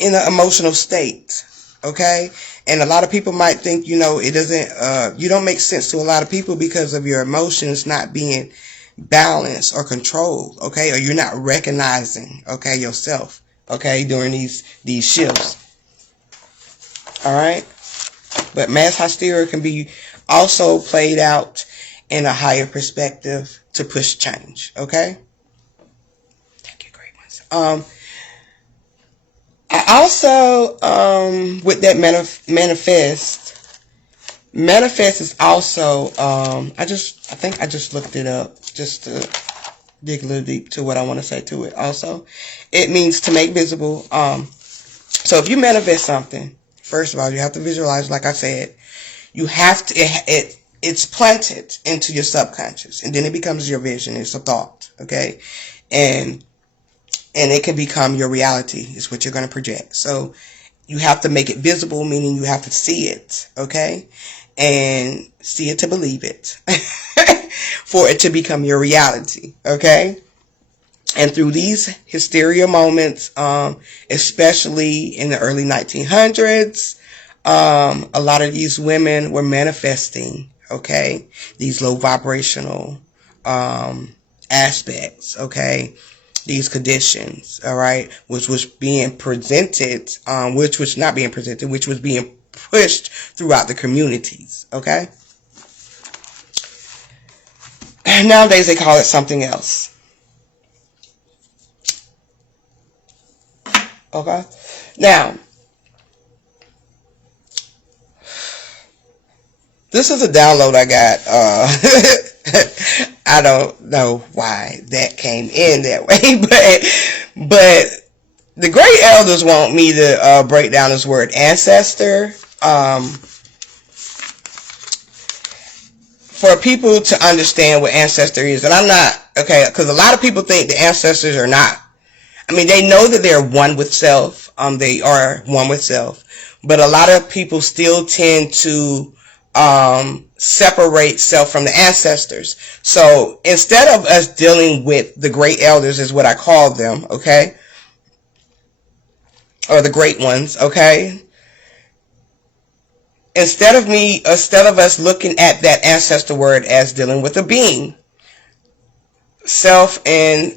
in an emotional state, okay? And a lot of people might think, you know, it doesn't, you don't make sense to a lot of people because of your emotions not being balanced or controlled, okay? Or you're not recognizing, okay, yourself, okay, during these shifts, all right? But mass hysteria can be also played out in a higher perspective to push change, okay? Thank you, great ones. I also, with that manifest is also, I think I just looked it up just to dig a little deep to what I want to say to it. Also, it means to make visible. So if you manifest something, first of all, you have to visualize, like I said, you have to, it's planted into your subconscious, and then it becomes your vision. It's a thought, okay? And it can become your reality. Is what you're going to project. So you have to make it visible, meaning you have to see it, okay? And see it to believe it for it to become your reality, okay? And through these hysteria moments, especially in the early 1900s, a lot of these women were manifesting, okay, these low vibrational aspects, okay, these conditions, all right, which was being presented, which was not being presented, which was being pushed throughout the communities, okay? Nowadays they call it something else, okay? Now, this is a download I got. I don't know why that came in that way, but the great elders want me to break down this word ancestor. For people to understand what ancestor is, and I'm not, okay, because a lot of people think the ancestors are not. I mean, they know that they're one with self. They are one with self, but a lot of people still tend to separate self from the ancestors. So instead of us dealing with the great elders, is what I call them, okay, or the great ones, okay. Instead of us looking at that ancestor word as dealing with a being, self and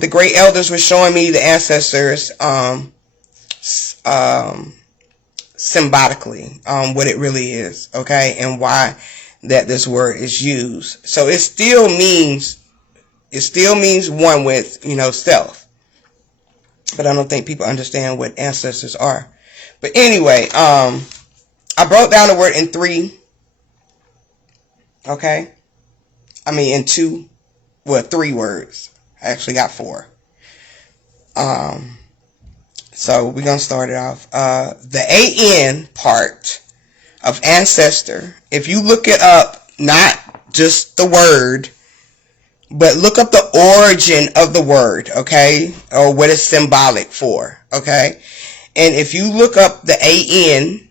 the great elders were showing me the ancestors symbolically, what it really is, okay, and why that this word is used. So it still means one with, you know, self, but I don't think people understand what ancestors are. But anyway, I broke down the word in three, okay, I mean in two, well, 3 words. I actually got 4. So we're going to start it off. The AN part of ancestor, if you look it up, not just the word, but look up the origin of the word, okay, or what it's symbolic for, okay. And if you look up the AN,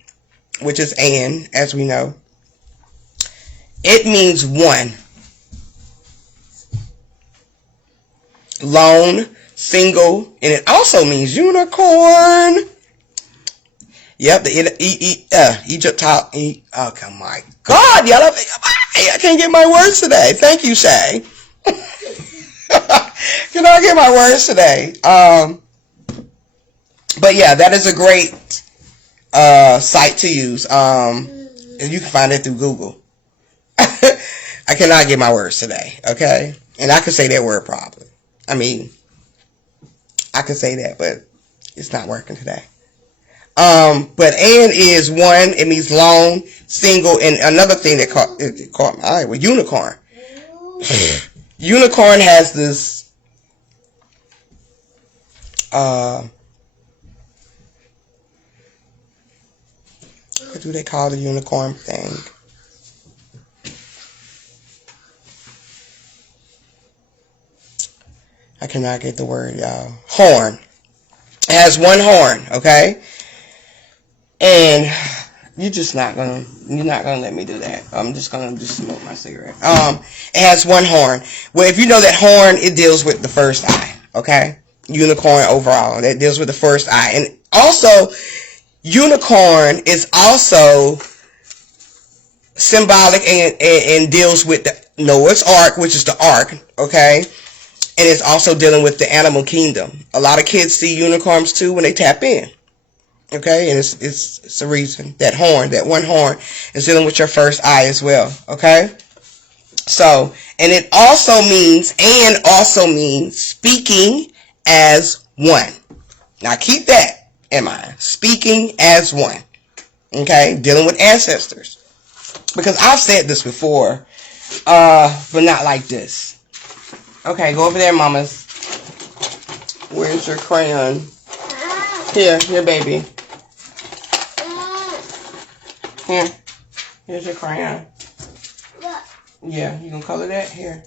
which is an, as we know, it means one. Lone, single, and it also means unicorn. Yep, the Egypt top. Oh, my God, y'all. I can't get my words today. Thank you, Shay. Can I get my words today? But yeah, that is a great site to use. And you can find it through Google. I cannot get my words today, okay? And I can say that word probably. I mean, I can say that, but it's not working today. But An is one. It means long, single, and another thing that caught my eye was unicorn. Unicorn has this what do they call the unicorn thing? I cannot get the word, y'all. Horn. It has one horn, okay? And you're not gonna let me do that. I'm just gonna smoke my cigarette. It has one horn. Well, if you know that horn, it deals with the first eye, okay? Unicorn overall, that deals with the first eye. And also, unicorn is also symbolic and deals with the Noah's Ark, which is the Ark, okay? And it's also dealing with the animal kingdom. A lot of kids see unicorns too when they tap in. Okay, and it's a reason. That horn, that one horn, is dealing with your first eye as well. Okay? So, and it also means speaking as one. Now keep that in mind. Speaking as one. Okay? Dealing with ancestors. Because I've said this before, but not like this. Okay, go over there, mamas. Where's your crayon? Here, baby. Here. Here's your crayon. Yeah, you gonna color that? Here.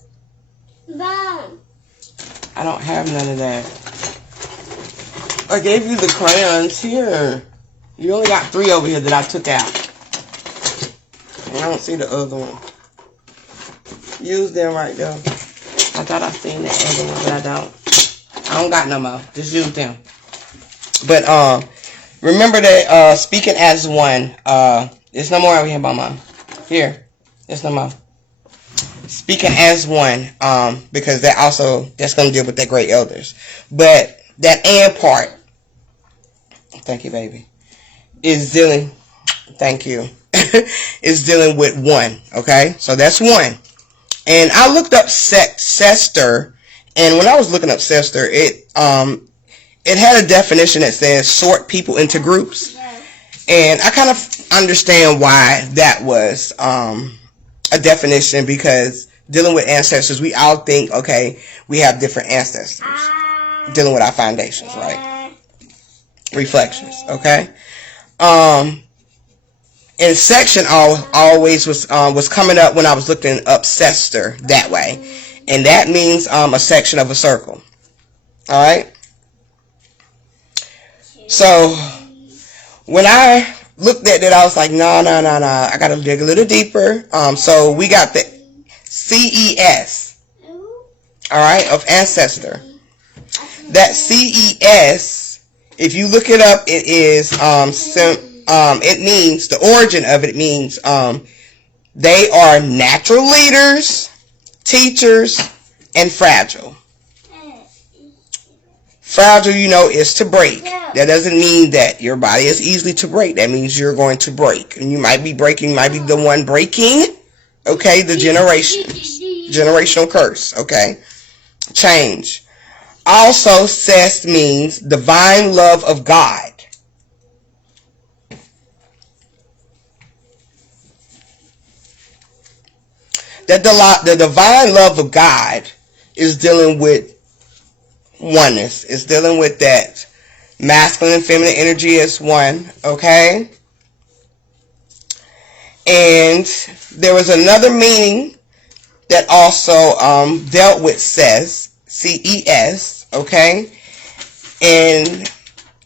I don't have none of that. I gave you the crayons here. You only got 3 over here that I took out. I don't see the other one. Use them right there. I thought I seen the other one, but I don't. I don't got no more. Just use them. But remember that speaking as one. There's no more over here, Mama. Here. There's no more. Speaking as one. Because that's gonna deal with the great elders. But that and part. Thank you, baby. Is dealing. Thank you. Is dealing with one. Okay, so that's one. And I looked up Ces+Tor, and when I was looking up Ces+Tor, it had a definition that says sort people into groups, and I kind of understand why that was a definition, because dealing with ancestors, we all think, okay, we have different ancestors, dealing with our foundations, right? Reflections, okay? And section always was coming up when I was looking up Ces+Tor that way, and that means a section of a circle. All right. So when I looked at it, I was like, no. I got to dig a little deeper. So we got the CES. All right, of ancestor. That CES, if you look it up, it is it means, the origin of it means they are natural leaders, teachers, and fragile. Fragile, is to break. That doesn't mean that your body is easily to break. That means you're going to break. And you might be breaking, might be the one breaking, okay, the generational curse, okay? Change. Also, Ces means divine love of God. That the divine love of God is dealing with oneness. It's dealing with that masculine and feminine energy as one, okay? And there was another meaning that also dealt with Ces, C-E-S, okay? And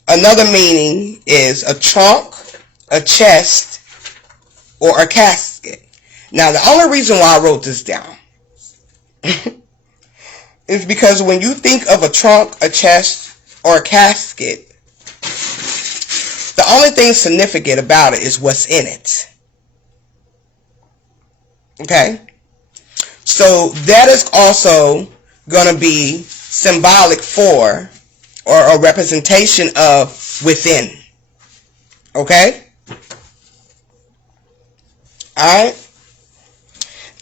another meaning is a trunk, a chest, or a casket. Now, the only reason why I wrote this down is because when you think of a trunk, a chest, or a casket, the only thing significant about it is what's in it. Okay? So that is also going to be symbolic for, or a representation of, within. Okay? Alright?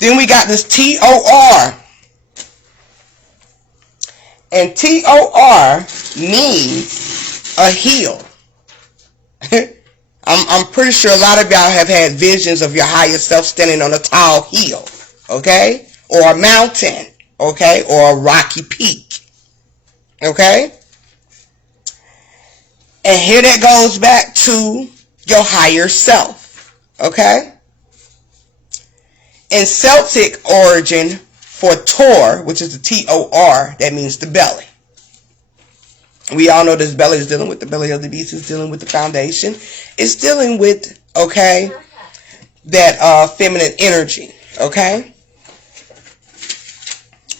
Then we got this T-O-R. And T-O-R means a heel. I'm pretty sure a lot of y'all have had visions of your higher self standing on a tall hill. Okay? Or a mountain. Okay? Or a rocky peak. Okay? And here that goes back to your higher self. Okay? In Celtic origin for Tor, which is the T-O-R, that means the belly. We all know this belly is dealing with the belly of the beast, is dealing with the foundation. It's dealing with, okay, that feminine energy, okay?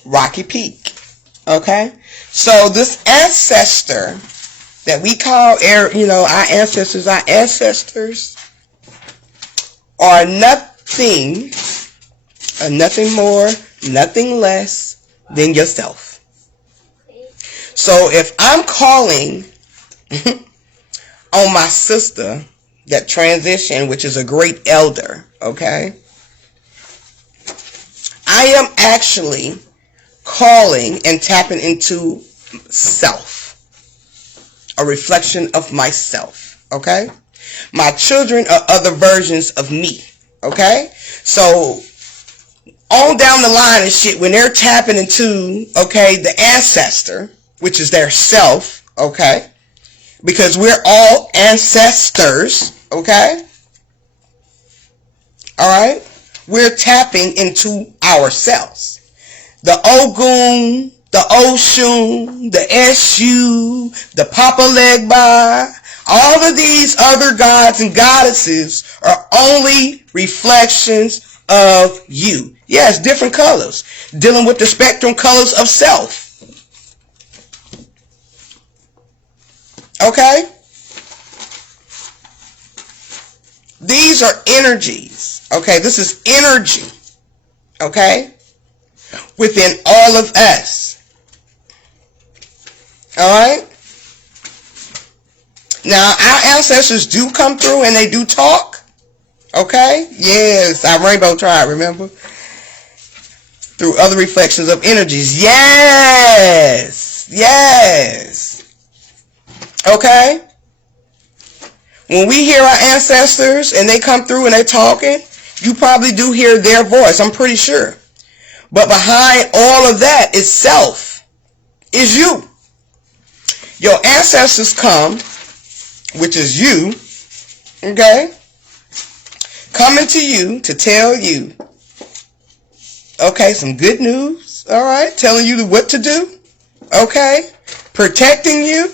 Rocky peak, okay? So this ancestor that we call, our ancestors are nothing more, nothing less than yourself. So if I'm calling on my sister that transitioned, which is a great elder, okay, I am actually calling and tapping into self, a reflection of myself, okay? My children are other versions of me, okay? So on down the line and shit, when they're tapping into, okay, the ancestor, which is their self, okay? Because we're all ancestors, okay? Alright? We're tapping into ourselves. The Ogun, the Oshun, the Eshu, the Papa Legba, all of these other gods and goddesses are only reflections of you. Yes, different colors. Dealing with the spectrum colors of self. Okay? These are energies. Okay? This is energy. Okay? Within all of us. Alright? Now, our ancestors do come through and they do talk. Okay? Yes, our rainbow tribe, remember? Through other reflections of energies. Yes! Yes! Okay? When we hear our ancestors and they come through and they're talking, you probably do hear their voice, I'm pretty sure. But behind all of that is self. Is you. Your ancestors come, which is you, okay? Coming to you to tell you, okay, some good news, alright? Telling you what to do, okay? Protecting you.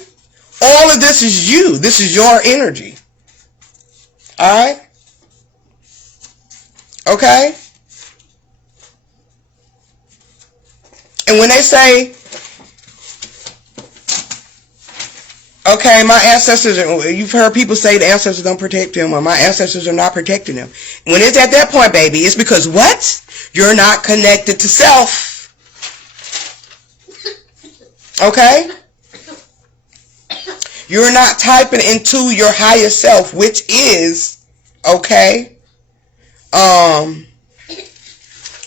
All of this is you. This is your energy. Alright? Okay? And when they say, okay, my ancestors, you've heard people say the ancestors don't protect them, or my ancestors are not protecting them. When it's at that point, baby, it's because what? You're not connected to self. Okay? You're not typing into your higher self, which is, okay,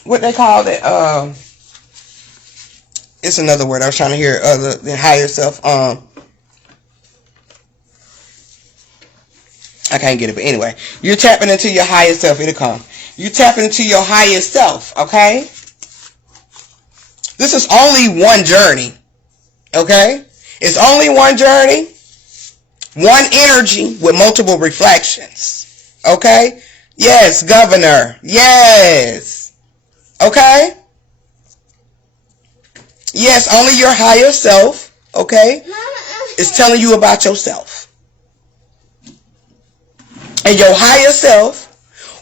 what they call it, it's another word I was trying to hear other than higher self, I can't get it, but anyway, you're tapping into your higher self, it'll come. You're tapping into your higher self, okay? This is only one journey, okay? It's only one journey. One energy with multiple reflections. Okay? Yes, Governor. Yes. Okay? Yes, only your higher self, okay, is telling you about yourself. And your higher self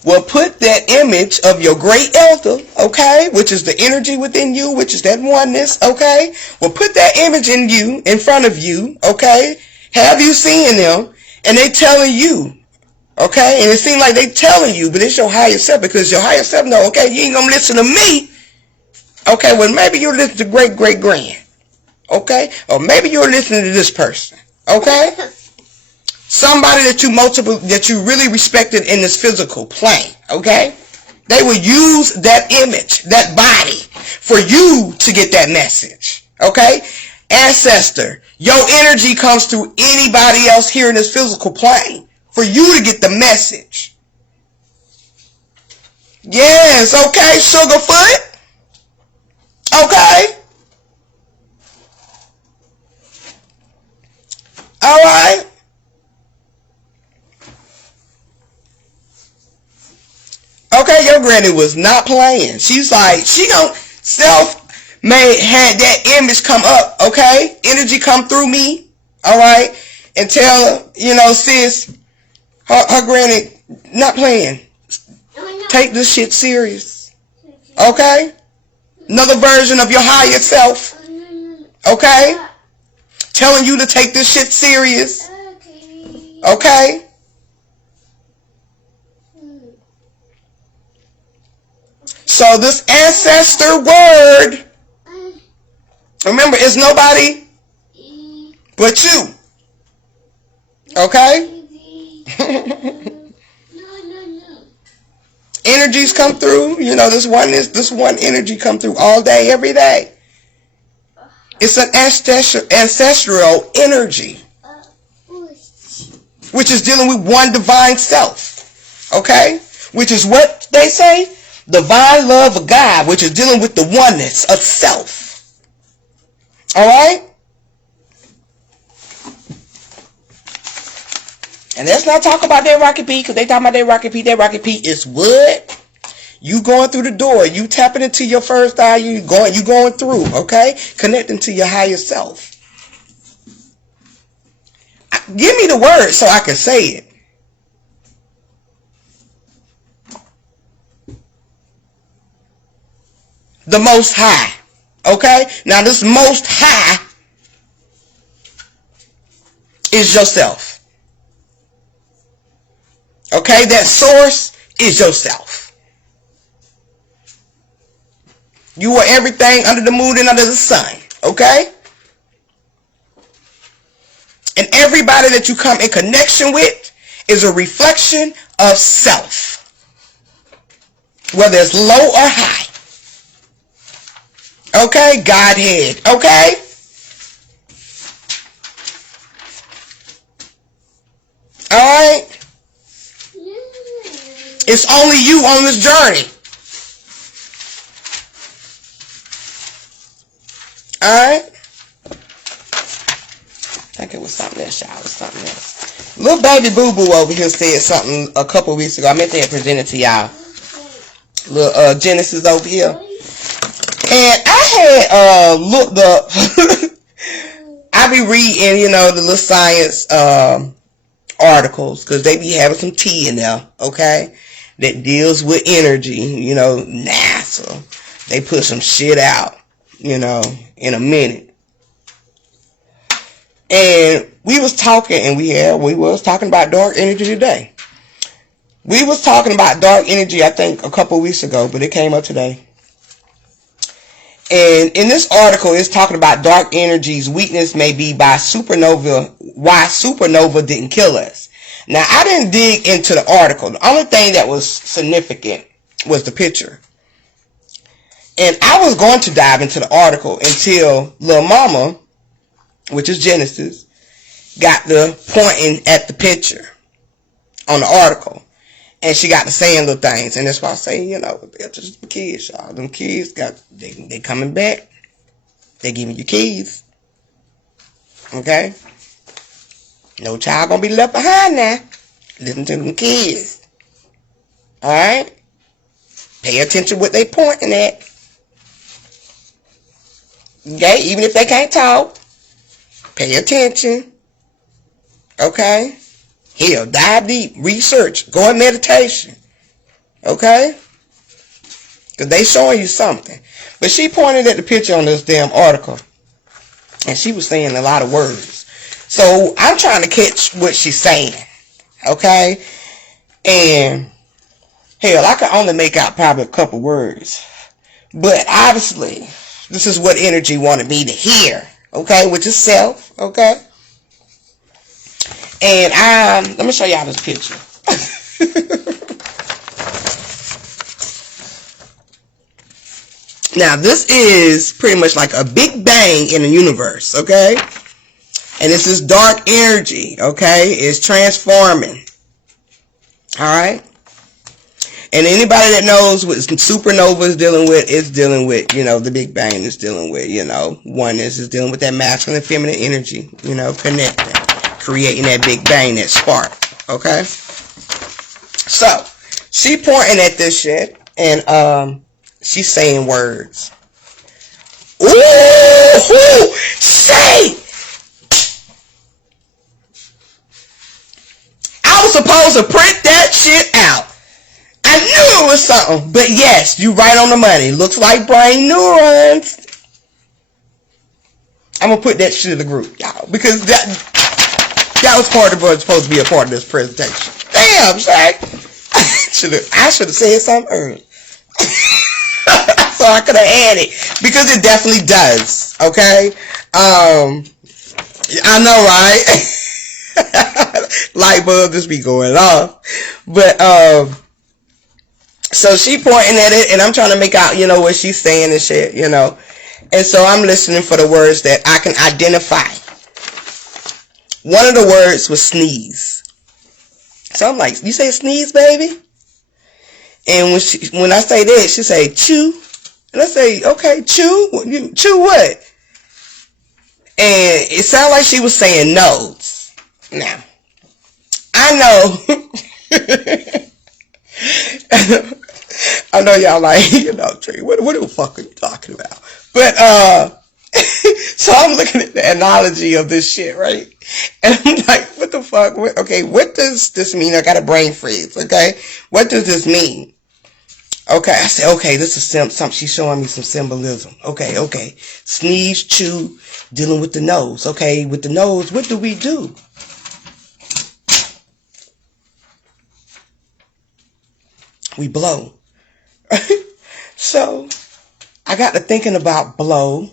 will put that image of your great elder, okay, which is the energy within you, which is that oneness, okay, will put that image in you, in front of you, okay, have you seeing them, And they telling you, okay? And it seems like they telling you, but it's your higher self, because your higher self know, okay, you ain't gonna listen to me. Okay, well, maybe you'll listen to great-great-grand. Okay? Or maybe you're listening to this person. Okay? Somebody that you really respected in this physical plane. Okay? They will use that image, that body, for you to get that message. Okay? Ancestor, your energy comes through anybody else here in this physical plane for you to get the message. Yes, okay, Sugarfoot. Okay? Alright? Okay, your granny was not playing. She's like, she gon' self-made, had that image come up, okay? Energy come through me, alright? And tell her, you know, sis, her granny not playing. Take this shit serious. Okay? Another version of your higher self. Okay? Telling you to take this shit serious. Okay? So this ancestor word, remember, it's nobody but you. Okay? Energies come through. You know, this one energy come through all day, every day. It's an ancestral energy, which is dealing with one divine self. Okay? Which is what they say, divine love of God, which is dealing with the oneness of self. Alright? And let's not talk about that Rocket P, because they talking about that Rocket P. That Rocket P is what? You going through the door. You tapping into your first eye. You going through, okay? Connecting to your higher self. Give me the word so I can say it. The Most High. Okay? Now this Most High is yourself. Okay? That source is yourself. You are everything under the moon and under the sun. Okay? And everybody that you come in connection with is a reflection of self. Whether it's low or high. Okay? Godhead. Okay? Alright? It's only you on this journey. Alright? I think it was something else, y'all. It was something else. Little baby boo boo over here said something a couple weeks ago. I meant to have presented to y'all. Little Genesis over here. And I had looked up. I be reading, you know, the little science articles, because they be having some tea in there, okay? That deals with energy. You know, NASA. They put some shit out, you know, in a minute. And we was talking, and we was talking about dark energy today. We was talking about dark energy, I think, a couple weeks ago, but it came up today. And in this article, it's talking about dark energy's weakness may be by supernova, why supernova didn't kill us. Now, I didn't dig into the article. The only thing that was significant was the picture. And I was going to dive into the article until Lil Mama, which is Genesis, got the pointing at the picture on the article. And she got to saying little things. And that's why I say, you know, they're just the kids, y'all. Them kids they coming back. They giving you keys. Okay? No child gonna be left behind now. Listen to them kids. Alright? Pay attention what they pointing at. Okay? Even if they can't talk, pay attention. Okay? Hell, dive deep, research, go in meditation. Okay? Because they showing you something. But she pointed at the picture on this damn article. And she was saying a lot of words. So I'm trying to catch what she's saying. Okay? And hell, I can only make out probably a couple words. But obviously, this is what energy wanted me to hear. Okay? Which is self. Okay? And let me show y'all this picture. Now, this is pretty much like a big bang in the universe, okay? And this is dark energy, okay? It's transforming, all right? And anybody that knows what supernova is dealing with, it's dealing with, the big bang is dealing with, oneness is dealing with that masculine and feminine energy, connecting, creating that big bang, that spark, okay? So, she pointing at this shit, and, she's saying words. Ooh, say! I was supposed to print that shit out. I knew it was something. But yes, you right on the money. Looks like brain neurons. I'm going to put that shit in the group, y'all. Because that was part of what's supposed to be a part of this presentation. Damn, Shaq. I should have said something earlier. So I could have added, because it definitely does. Okay, I know, right? Light bulb just be going off. But so she pointing at it, and I'm trying to make out, what she's saying and shit, And so I'm listening for the words that I can identify. One of the words was sneeze. So I'm like, you say sneeze, baby? And when I say that, she say chew. And I say, okay, chew? Chew what? And it sounded like she was saying nose. Now, I know y'all like, Tree, what the fuck are you talking about? But, so I'm looking at the analogy of this shit, right? And I'm like, what the fuck? Okay, what does this mean? I got a brain freeze, okay? What does this mean? Okay, I said, okay, this is something. She's showing me some symbolism. Okay. Sneeze, chew, dealing with the nose. Okay, with the nose, what do we do? We blow. So, I got to thinking about blow,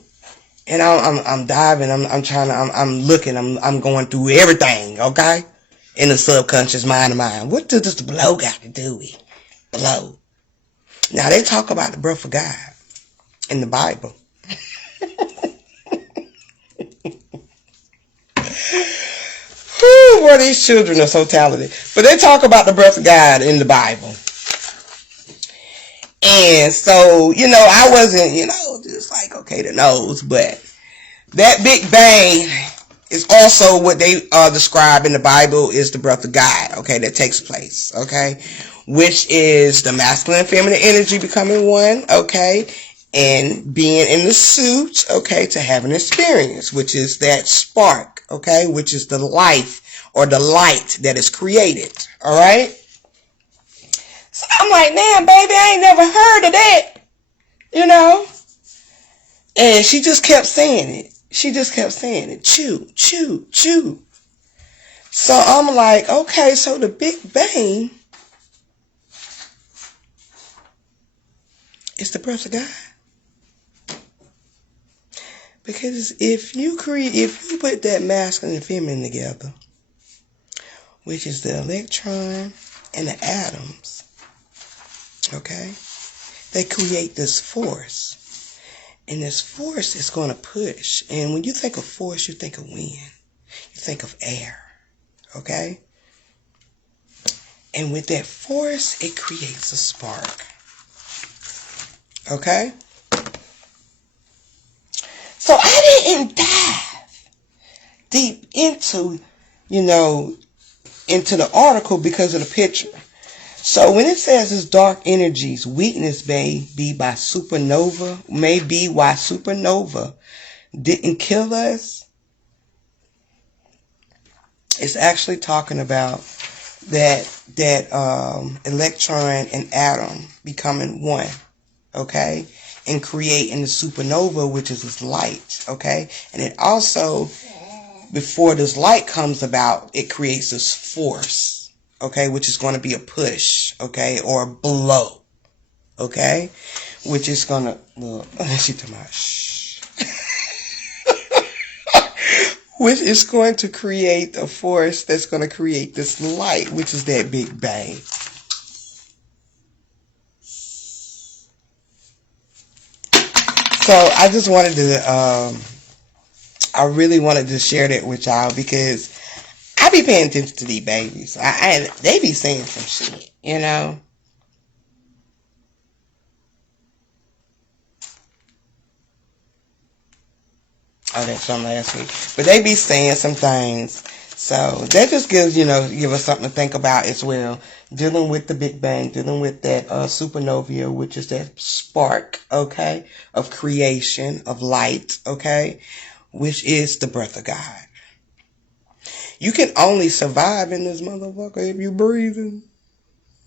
and I'm diving. I'm looking. I'm going through everything. Okay, in the subconscious mind of mine. What does this blow got to do with blow? Now, they talk about the breath of God in the Bible. Whew, boy, these children are so talented. But they talk about the breath of God in the Bible. And so, I wasn't, just like, okay, the nose. But that big bang is also what they describe in the Bible is the breath of God, okay, that takes place, okay? Which is the masculine and feminine energy becoming one, okay, and being in the suit, okay, to have an experience, which is that spark, okay, which is the life or the light that is created, all right? So I'm like, man, baby, I ain't never heard of that, And she just kept saying it. Chew, chew, chew. So I'm like, okay, so the Big Bang is the breath of God. Because if you put that masculine and feminine together, which is the electron and the atoms, okay, they create this force. And this force is going to push. And when you think of force, you think of wind. You think of air. Okay? And with that force, it creates a spark. Okay? So I didn't dive deep into, into the article because of the picture. So when it says it's dark energies, weakness may be why supernova didn't kill us. It's actually talking about that electron and atom becoming one, okay, and creating the supernova, which is this light, okay, and it also before this light comes about, it creates this force, okay, which is going to be a push, okay, or a blow, okay, which is going to, well, she too much, which is going to create a force that's going to create this light, which is that Big Bang. So I just wanted to, I really wanted to share that with y'all because I be paying attention to these babies. They be saying some shit, you know. Oh, that's from last week. But they be saying some things. So that just gives, give us something to think about as well. Dealing with the Big Bang, dealing with that supernova, which is that spark, okay, of creation, of light, okay, which is the breath of God. You can only survive in this motherfucker if you breathing.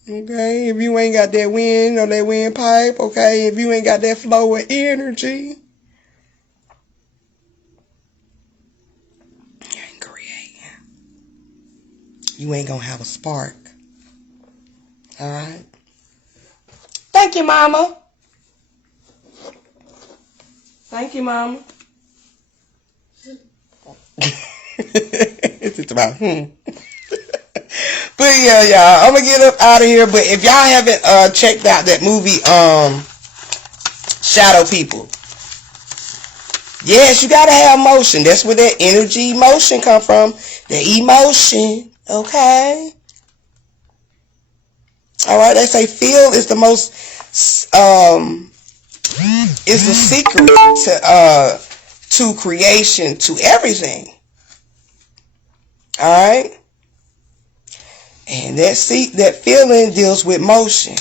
Okay? If you ain't got that wind or that windpipe, okay? If you ain't got that flow of energy, you ain't creating. You ain't gonna have a spark. Alright? Thank you, Mama. Thank you, Mama. It's just about But yeah, y'all, I'm gonna get up out of here. But if y'all haven't checked out that movie, Shadow People, yes, you gotta have motion. That's where that energy, emotion come from. The emotion, okay. All right, they say feel is the most, is the secret to creation, to everything. All right. And that feeling deals with motion,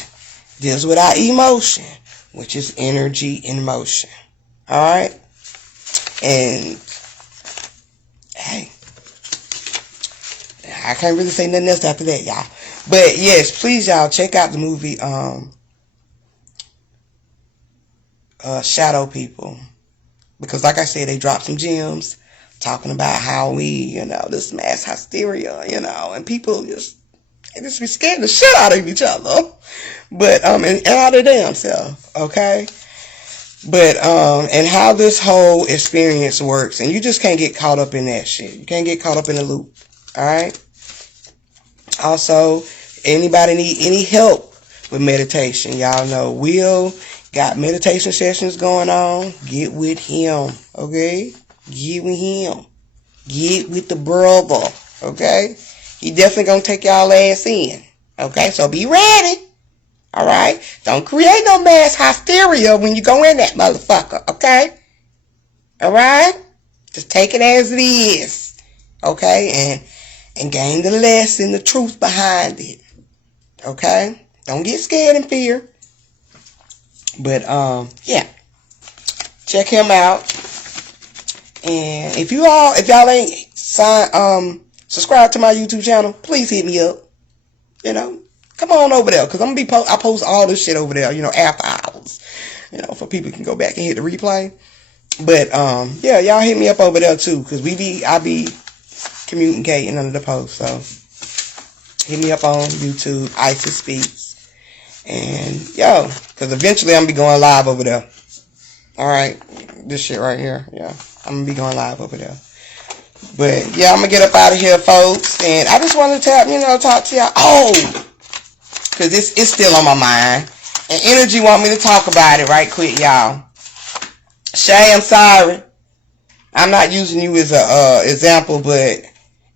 deals with our emotion, which is energy in motion. All right? And, hey, I can't really say nothing else after that, y'all. But, yes, please, y'all, check out the movie Shadow People. Because, like I said, they dropped some gems talking about how we, this mass hysteria, and people just be scared the shit out of each other. But, and out of damn self, okay? But, and how this whole experience works. And you just can't get caught up in that shit. You can't get caught up in the loop, alright? Also, anybody need any help with meditation? Y'all know Will got meditation sessions going on. Get with him, okay? Get with him. Get with the brother, okay? He definitely gonna take y'all ass in, okay? So be ready, all right? Don't create no mass hysteria when you go in that motherfucker, okay? All right? Just take it as it is, okay? And gain the lesson, the truth behind it, okay? Don't get scared and fear. But yeah, check him out. And if y'all ain't subscribe to my YouTube channel, please hit me up. Come on over there, because I'm gonna I post all this shit over there, after hours, for people can go back and hit the replay. But yeah, y'all hit me up over there too, because I be communicating under the post. So hit me up on YouTube, Isis Speaks, and because eventually I'm gonna be going live over there. All right, this shit right here, yeah, I'm gonna be going live over there. But yeah, I'm gonna get up out of here, folks, and I just wanted to talk to y'all. Oh, because it's still on my mind, and energy want me to talk about it right quick, y'all. Shay, I'm sorry, I'm not using you as a example, but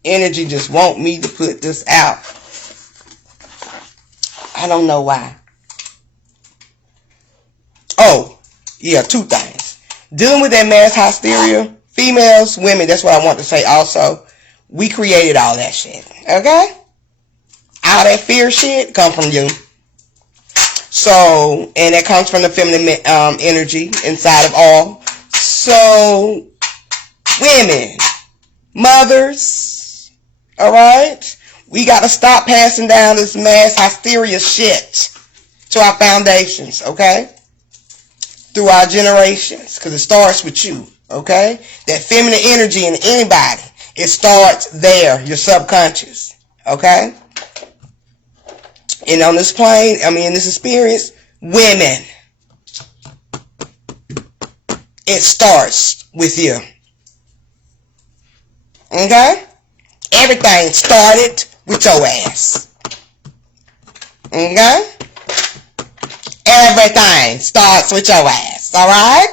energy just want me to put this out. I don't know why. Oh, yeah, two things. Dealing with that mass hysteria, females, women, that's what I want to say also. We created all that shit, okay? All that fear shit come from you. So, and it comes from the feminine energy inside of all. So, women, mothers, alright? We got to stop passing down this mass hysteria shit to our foundations, okay? Through our generations, because it starts with you, okay? That feminine energy in anybody It starts there, your subconscious. Okay? And on this plane, in this experience, women. It starts with you. Okay? Everything started with your ass. Okay? Everything starts with your ass. Alright?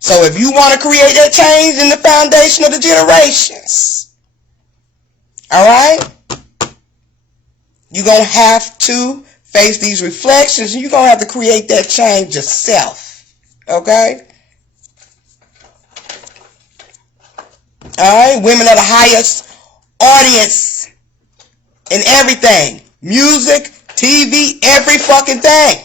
So if you want to create that change in the foundation of the generations, alright? You're going to have to face these reflections, and you're going to have to create that change yourself. Okay? Alright? Women are the highest audience in everything. Music, TV, every fucking thing.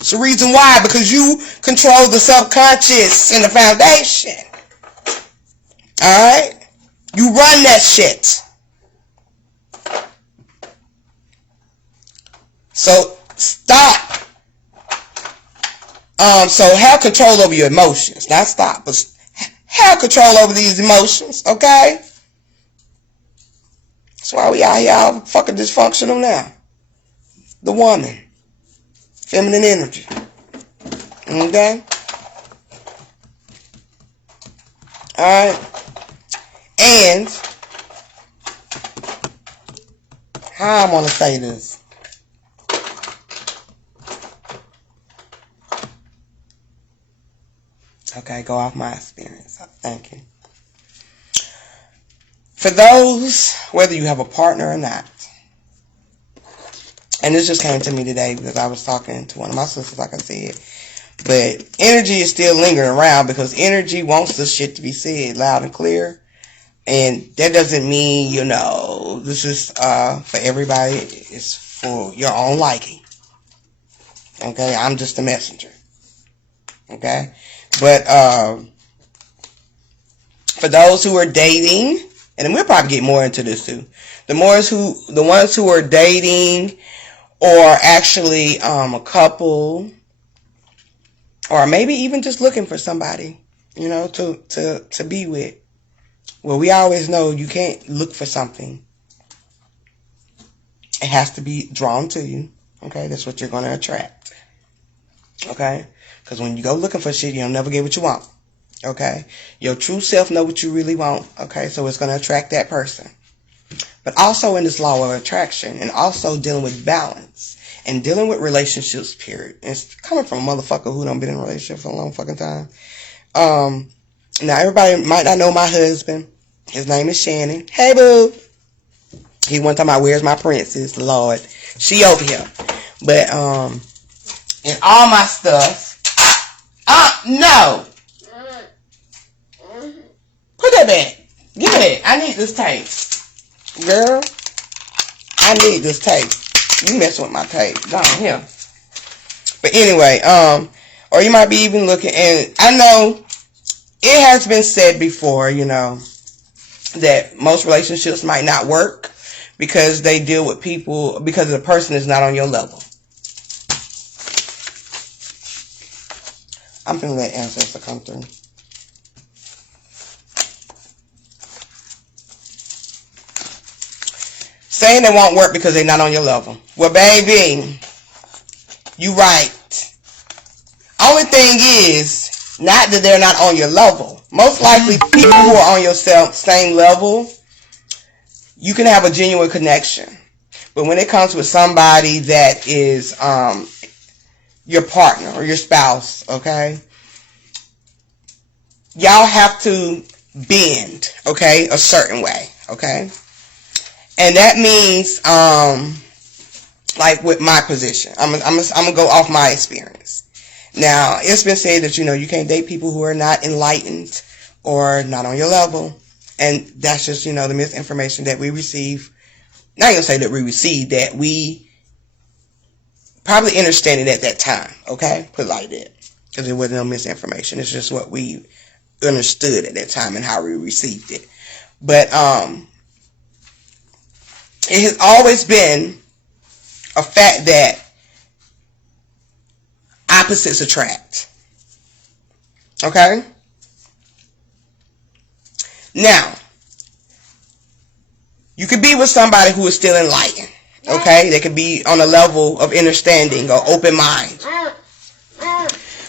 It's the reason why. Because you control the subconscious and the foundation. Alright? You run that shit. So stop. So have control over your emotions. Not stop, but have control over these emotions, okay? That's why we out here all fucking dysfunctional now. The woman. Feminine energy. Okay? Alright? And how I want to say this. Okay, go off my experience. Thank you. For those, whether you have a partner or not, and this just came to me today because I was talking to one of my sisters, like I said, but energy is still lingering around because energy wants this shit to be said loud and clear. And that doesn't mean, this is for everybody. It's for your own liking. Okay, I'm just a messenger. Okay, but for those who are dating, and we'll probably get more into this too. The ones who are dating, or actually a couple, or maybe even just looking for somebody, to be with. Well, we always know you can't look for something. It has to be drawn to you. Okay, that's what you're going to attract. Okay, because when you go looking for shit, you'll never get what you want. Okay, your true self know what you really want. Okay, so it's going to attract that person. But also in this law of attraction, and also dealing with balance, and dealing with relationships, period. And it's coming from a motherfucker who done been in a relationship for a long fucking time. Now everybody might not know my husband. His name is Shannon. Hey, boo. He one time, where's my princess? Lord, she over here. But in all my stuff, no. Put that back. Give it. I need this tape, girl. I need this tape. You messing with my tape. Go on here. But anyway, or you might be even looking, and I know it has been said before, that most relationships might not work because they deal with people, because the person is not on your level. I'm going to let ancestor come through. Saying they won't work because they're not on your level. Well, baby, you right. Only thing is, not that they're not on your level. Most likely, people who are on your same level, you can have a genuine connection. But when it comes with somebody that is your partner or your spouse, okay, y'all have to bend, okay, a certain way, okay? And that means, like with my position, I'm gonna go off my experience. Now, it's been said that, you can't date people who are not enlightened or not on your level. And that's just, the misinformation that we receive. Not going to say that we received, that we probably understand it at that time. Okay? Put it like that. Because there wasn't no misinformation. It's just what we understood at that time and how we received it. But it has always been a fact that opposites attract. Okay? Now, you could be with somebody who is still enlightened. Okay? They could be on a level of understanding or open mind.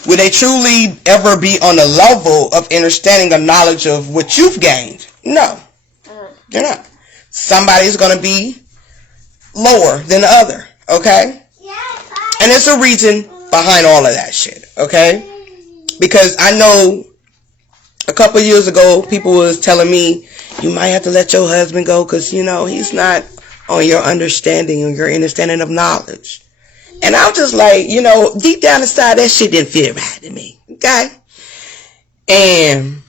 Will they truly ever be on a level of understanding or knowledge of what you've gained? No. They're not. Somebody's going to be lower than the other. Okay? And there's a reason behind all of that shit. Okay? Because I know a couple years ago, people was telling me, you might have to let your husband go because, you know, he's not on your understanding or your understanding of knowledge. And I'm just like, you know, deep down inside, that shit didn't feel right to me. Okay? And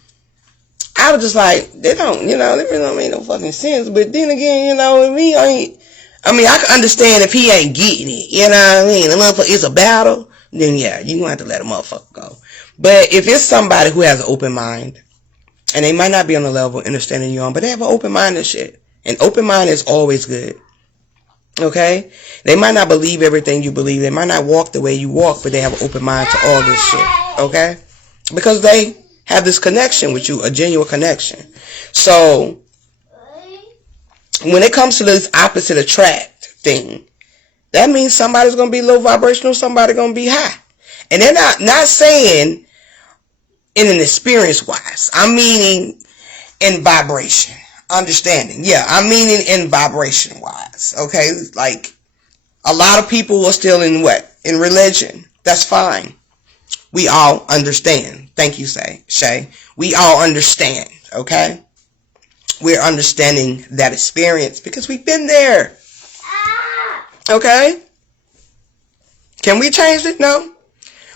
I was just like, they don't, you know, they really don't make no fucking sense. But then again, you know, I can understand if he ain't getting it. You know what I mean? The motherfucker, it's a battle. Then yeah, you gonna have to let a motherfucker go. But if it's somebody who has an open mind, and they might not be on the level understanding you on, but they have an open mind and shit. An open mind is always good. Okay? They might not believe everything you believe. They might not walk the way you walk, but they have an open mind to all this shit. Okay? Because they have this connection with you, a genuine connection. So, when it comes to this opposite attract thing, that means somebody's going to be low vibrational, somebody's going to be high. And they're not saying in an experience wise. I'm meaning in vibration. Understanding. Yeah, I'm meaning in vibration wise. Okay? Like, a lot of people are still in what? In religion. That's fine. We all understand. Thank you, Shay. We all understand. Okay? We're understanding that experience because we've been there. Okay? Can we change it? No.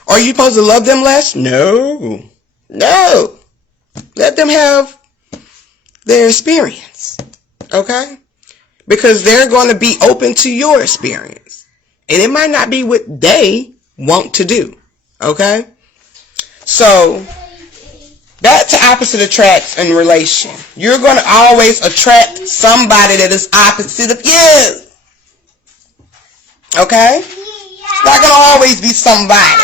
Are you supposed to love them less? No. No. Let them have their experience. Okay? Because they're going to be open to your experience. And it might not be what they want to do. Okay? So, back to opposite attracts in relation. You're going to always attract somebody that is opposite of you. Okay? It's not going to always be somebody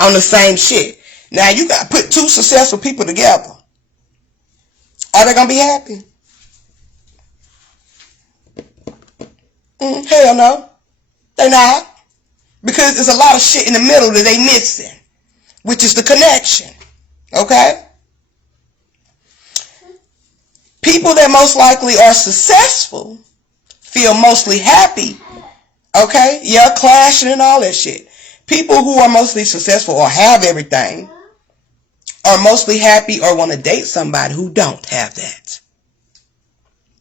on the same shit. Now, you got to put two successful people together. Are they going to be happy? Hell no. They're not. Because there's a lot of shit in the middle that they missing. Which is the connection. Okay? People that most likely are successful feel mostly happy. Okay? Yeah, clashing and all that shit. People who are mostly successful or have everything are mostly happy or want to date somebody who don't have that.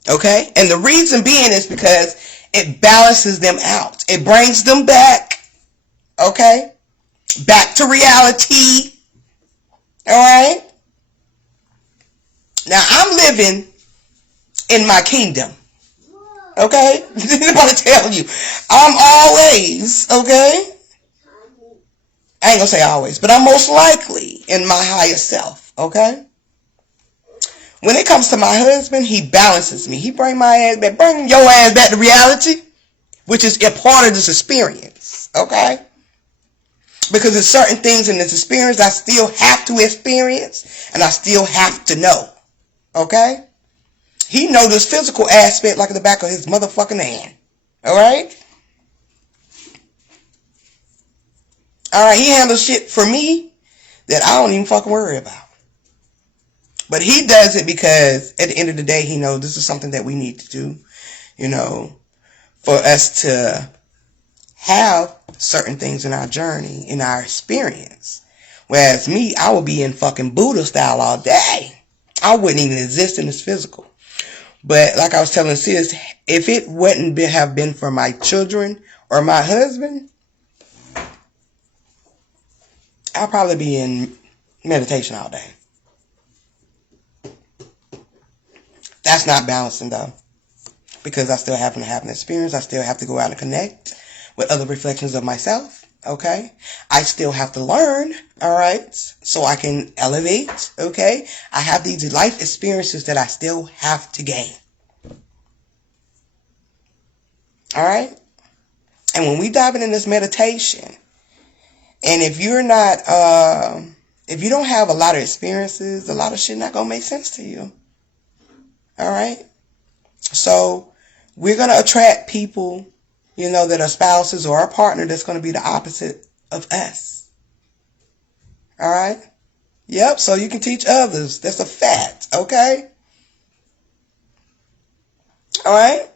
Okay? And the reason being is because it balances them out. It brings them back. Okay? Back to reality. Alright? Now, I'm living in my kingdom. Okay? I'm going to tell you. I'm always, okay? I ain't going to say always, but I'm most likely in my higher self. Okay? When it comes to my husband, he balances me. He bring my ass back. Bring your ass back to reality, which is a part of this experience. Okay? Because there's certain things in this experience I still have to experience and I still have to know. Okay? He knows this physical aspect like the back of his motherfucking hand. Alright? Alright, he handles shit for me that I don't even fucking worry about. But he does it because at the end of the day, he knows this is something that we need to do, you know, for us to have certain things in our journey, in our experience. Whereas me, I would be in fucking Buddha style all day. I wouldn't even exist in this physical. But like I was telling sis, if it wouldn't have been for my children or my husband, I'll probably be in meditation all day. That's not balancing though. Because I still have to have an experience. I still have to go out and connect with other reflections of myself. Okay? I still have to learn. Alright? So I can elevate. Okay? I have these life experiences that I still have to gain. Alright? And when we dive into this meditation, and if you're not, if you don't have a lot of experiences, a lot of shit not gonna make sense to you. All right? So we're going to attract people, that are spouses or our partner that's going to be the opposite of us. All right? Yep, so you can teach others. That's a fact, okay? All right?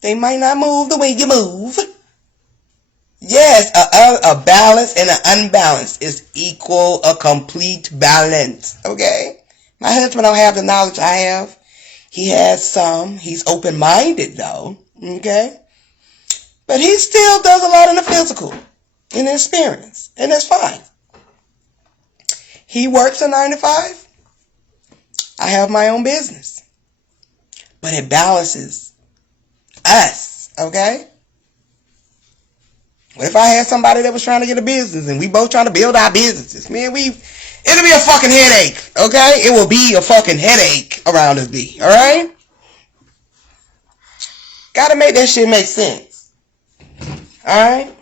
They might not move the way you move. Yes, a balance and an unbalanced is equal, a complete balance, okay? My husband don't have the knowledge I have. He has some. He's open-minded, though, okay? But he still does a lot in the physical, in the experience, and that's fine. He works a 9 to 5. I have my own business. But it balances us, okay? What if I had somebody that was trying to get a business and we both trying to build our businesses? Man, it'll be a fucking headache, okay? It will be a fucking headache around us, all right? Gotta make that shit make sense. All right?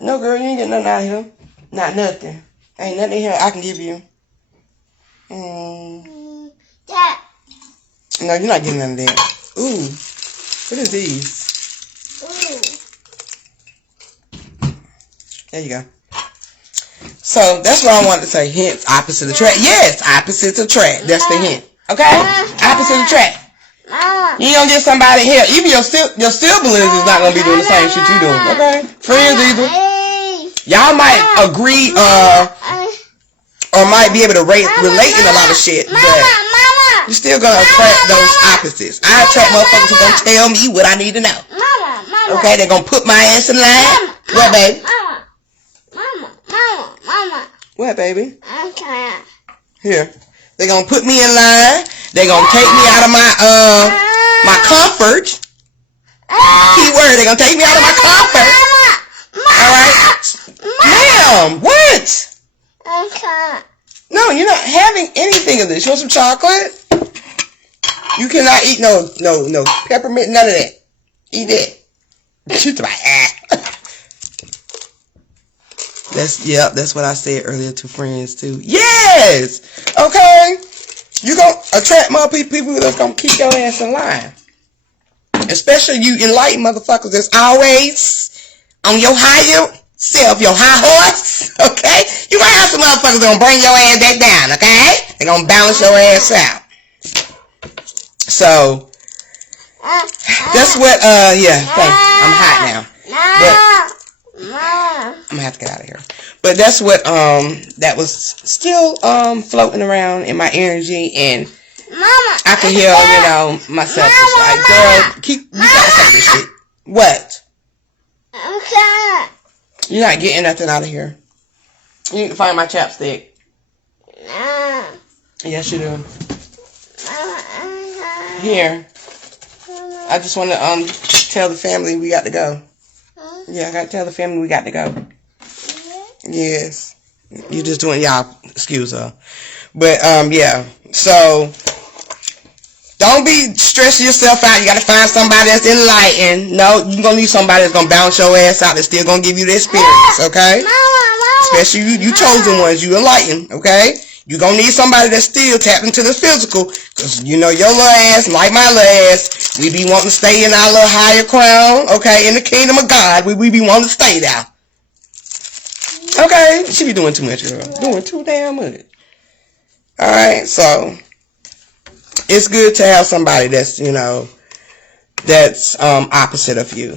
No, girl, you ain't getting nothing out of here. Not nothing. Ain't nothing here I can give you. Dad. No, you're not getting none of that. Ooh. What is these? Ooh. There you go. So that's what I wanted to say. Hint, opposite attract. Yes, opposites attract. That's the hint. Okay? Opposite attract. You ain't gonna get somebody here. Even your siblings is not gonna be doing the same shit you doing. Okay? Friends either. Y'all might agree or might be able to relate in a lot of shit, but you're still gonna attract those opposites. I attract motherfuckers who gonna tell me what I need to know. Okay? They're gonna put my ass in line. What, baby? What, baby? Here. They're gonna put me in line. They're gonna take me out of my comfort. Key word, they're gonna take me out of my comfort. Alright? Ma'am, what? No, you're not having anything of this. You want some chocolate? You cannot eat no peppermint, none of that. Eat that. She's like, that's what I said earlier to friends too. Yes! Okay? You gonna attract more people that's gonna keep your ass in line. Especially you enlightened motherfuckers that's always on your higher self, your high horse, okay? You gonna have some motherfuckers that gonna bring your ass back down, okay? They gonna balance your ass out. So, that's what, thanks. I'm hot now. But, I'm gonna have to get out of here. But that's what, that was still, floating around in my energy, and I can hear, myself just like, girl, you gotta say this shit. What? You're not getting nothing out of here. You need to find my chapstick. Yes, you do. Here. I just want to tell the family we got to go. Yeah, I got to tell the family we got to go. Yes. You're just doing y'all. Excuse her. But, yeah. So, don't be stressing yourself out. You got to find somebody that's enlightened. No, you're going to need somebody that's going to bounce your ass out that's still going to give you the experience, okay? Especially you chosen ones, you enlightened, okay? You're going to need somebody that's still tapped into the physical, because your little ass, like my little ass, we be wanting to stay in our little higher crown, okay? In the kingdom of God, we be wanting to stay there. Okay? She be doing too much, girl. Doing too damn much. Alright, so it's good to have somebody that's, that's opposite of you.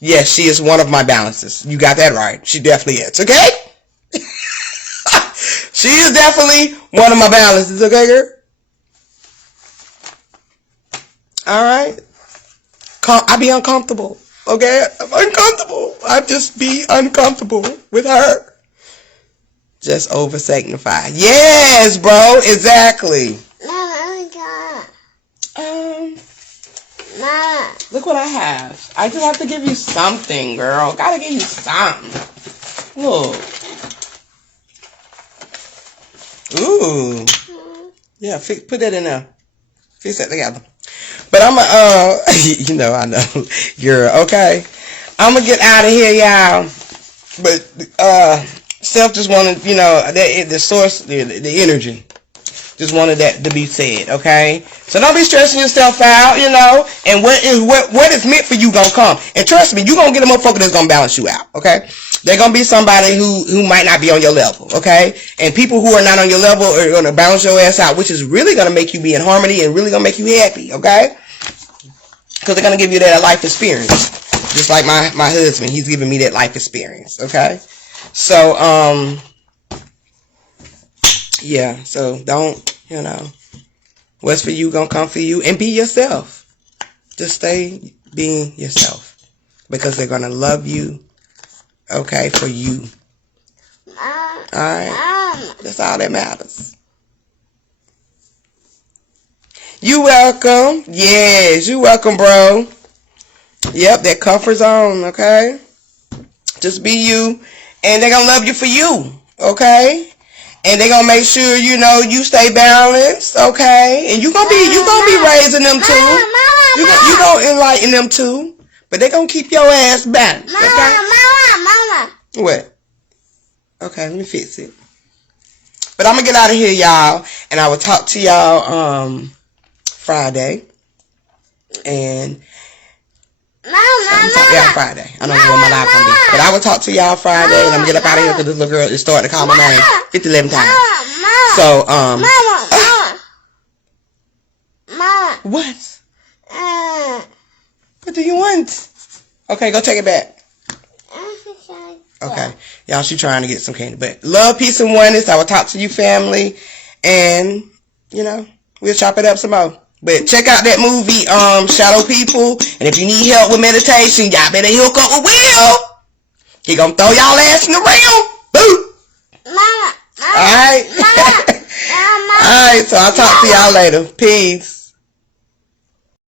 Yes, she is one of my balances. You got that right. She definitely is, okay? She is definitely one of my balances, okay, girl? Alright? I be uncomfortable, okay? I'm uncomfortable. I just be uncomfortable with her. Just over-sanctify. Yes, bro, exactly. Look what I have. I just have to give you something, girl. Gotta give you something. Look. Ooh. Yeah, put that in there. Fix that together. But I'm I know. Girl, okay. I'm gonna get out of here, y'all. But, Self just wanted, the source, the energy. Just wanted that to be said, okay? So don't be stressing yourself out, you know. And what is meant for you gonna come. And trust me, you gonna get a motherfucker that's gonna balance you out, okay? They're gonna be somebody who might not be on your level, okay? And people who are not on your level are gonna balance your ass out, which is really gonna make you be in harmony and really gonna make you happy, okay? Because they're gonna give you that life experience. Just like my husband, he's giving me that life experience, okay? So, yeah, so don't, you know, what's for you gonna come for you, and be yourself. Just stay being yourself, because they're gonna love you, okay, for you. Alright, that's all that matters. You welcome. Yes, you welcome, bro. Yep, that comfort zone, okay? Just be you, and they're gonna love you for you, okay? And they're gonna make sure, you know, you stay balanced, okay? And you gonna be raising them too. You gonna enlighten them too. But they're gonna keep your ass balanced, okay? Mama. What? Okay, let me fix it. But I'm gonna get out of here, y'all, and I will talk to y'all Friday. And yeah, Friday. I don't know what my life gonna be, but I will talk to y'all Friday, and I'm gonna get up out of here because this little girl is starting to call my name 50-11 times. So, what? What do you want? Okay, go take it back. Okay, y'all, she trying to get some candy, but love, peace, and oneness. I will talk to you, family, and you know, we'll chop it up some more. But check out that movie, Shadow People. And if you need help with meditation, y'all better hook up with Will. He gonna throw y'all ass in the ring. Boo. Alright. Alright, so I'll talk to y'all later. Peace.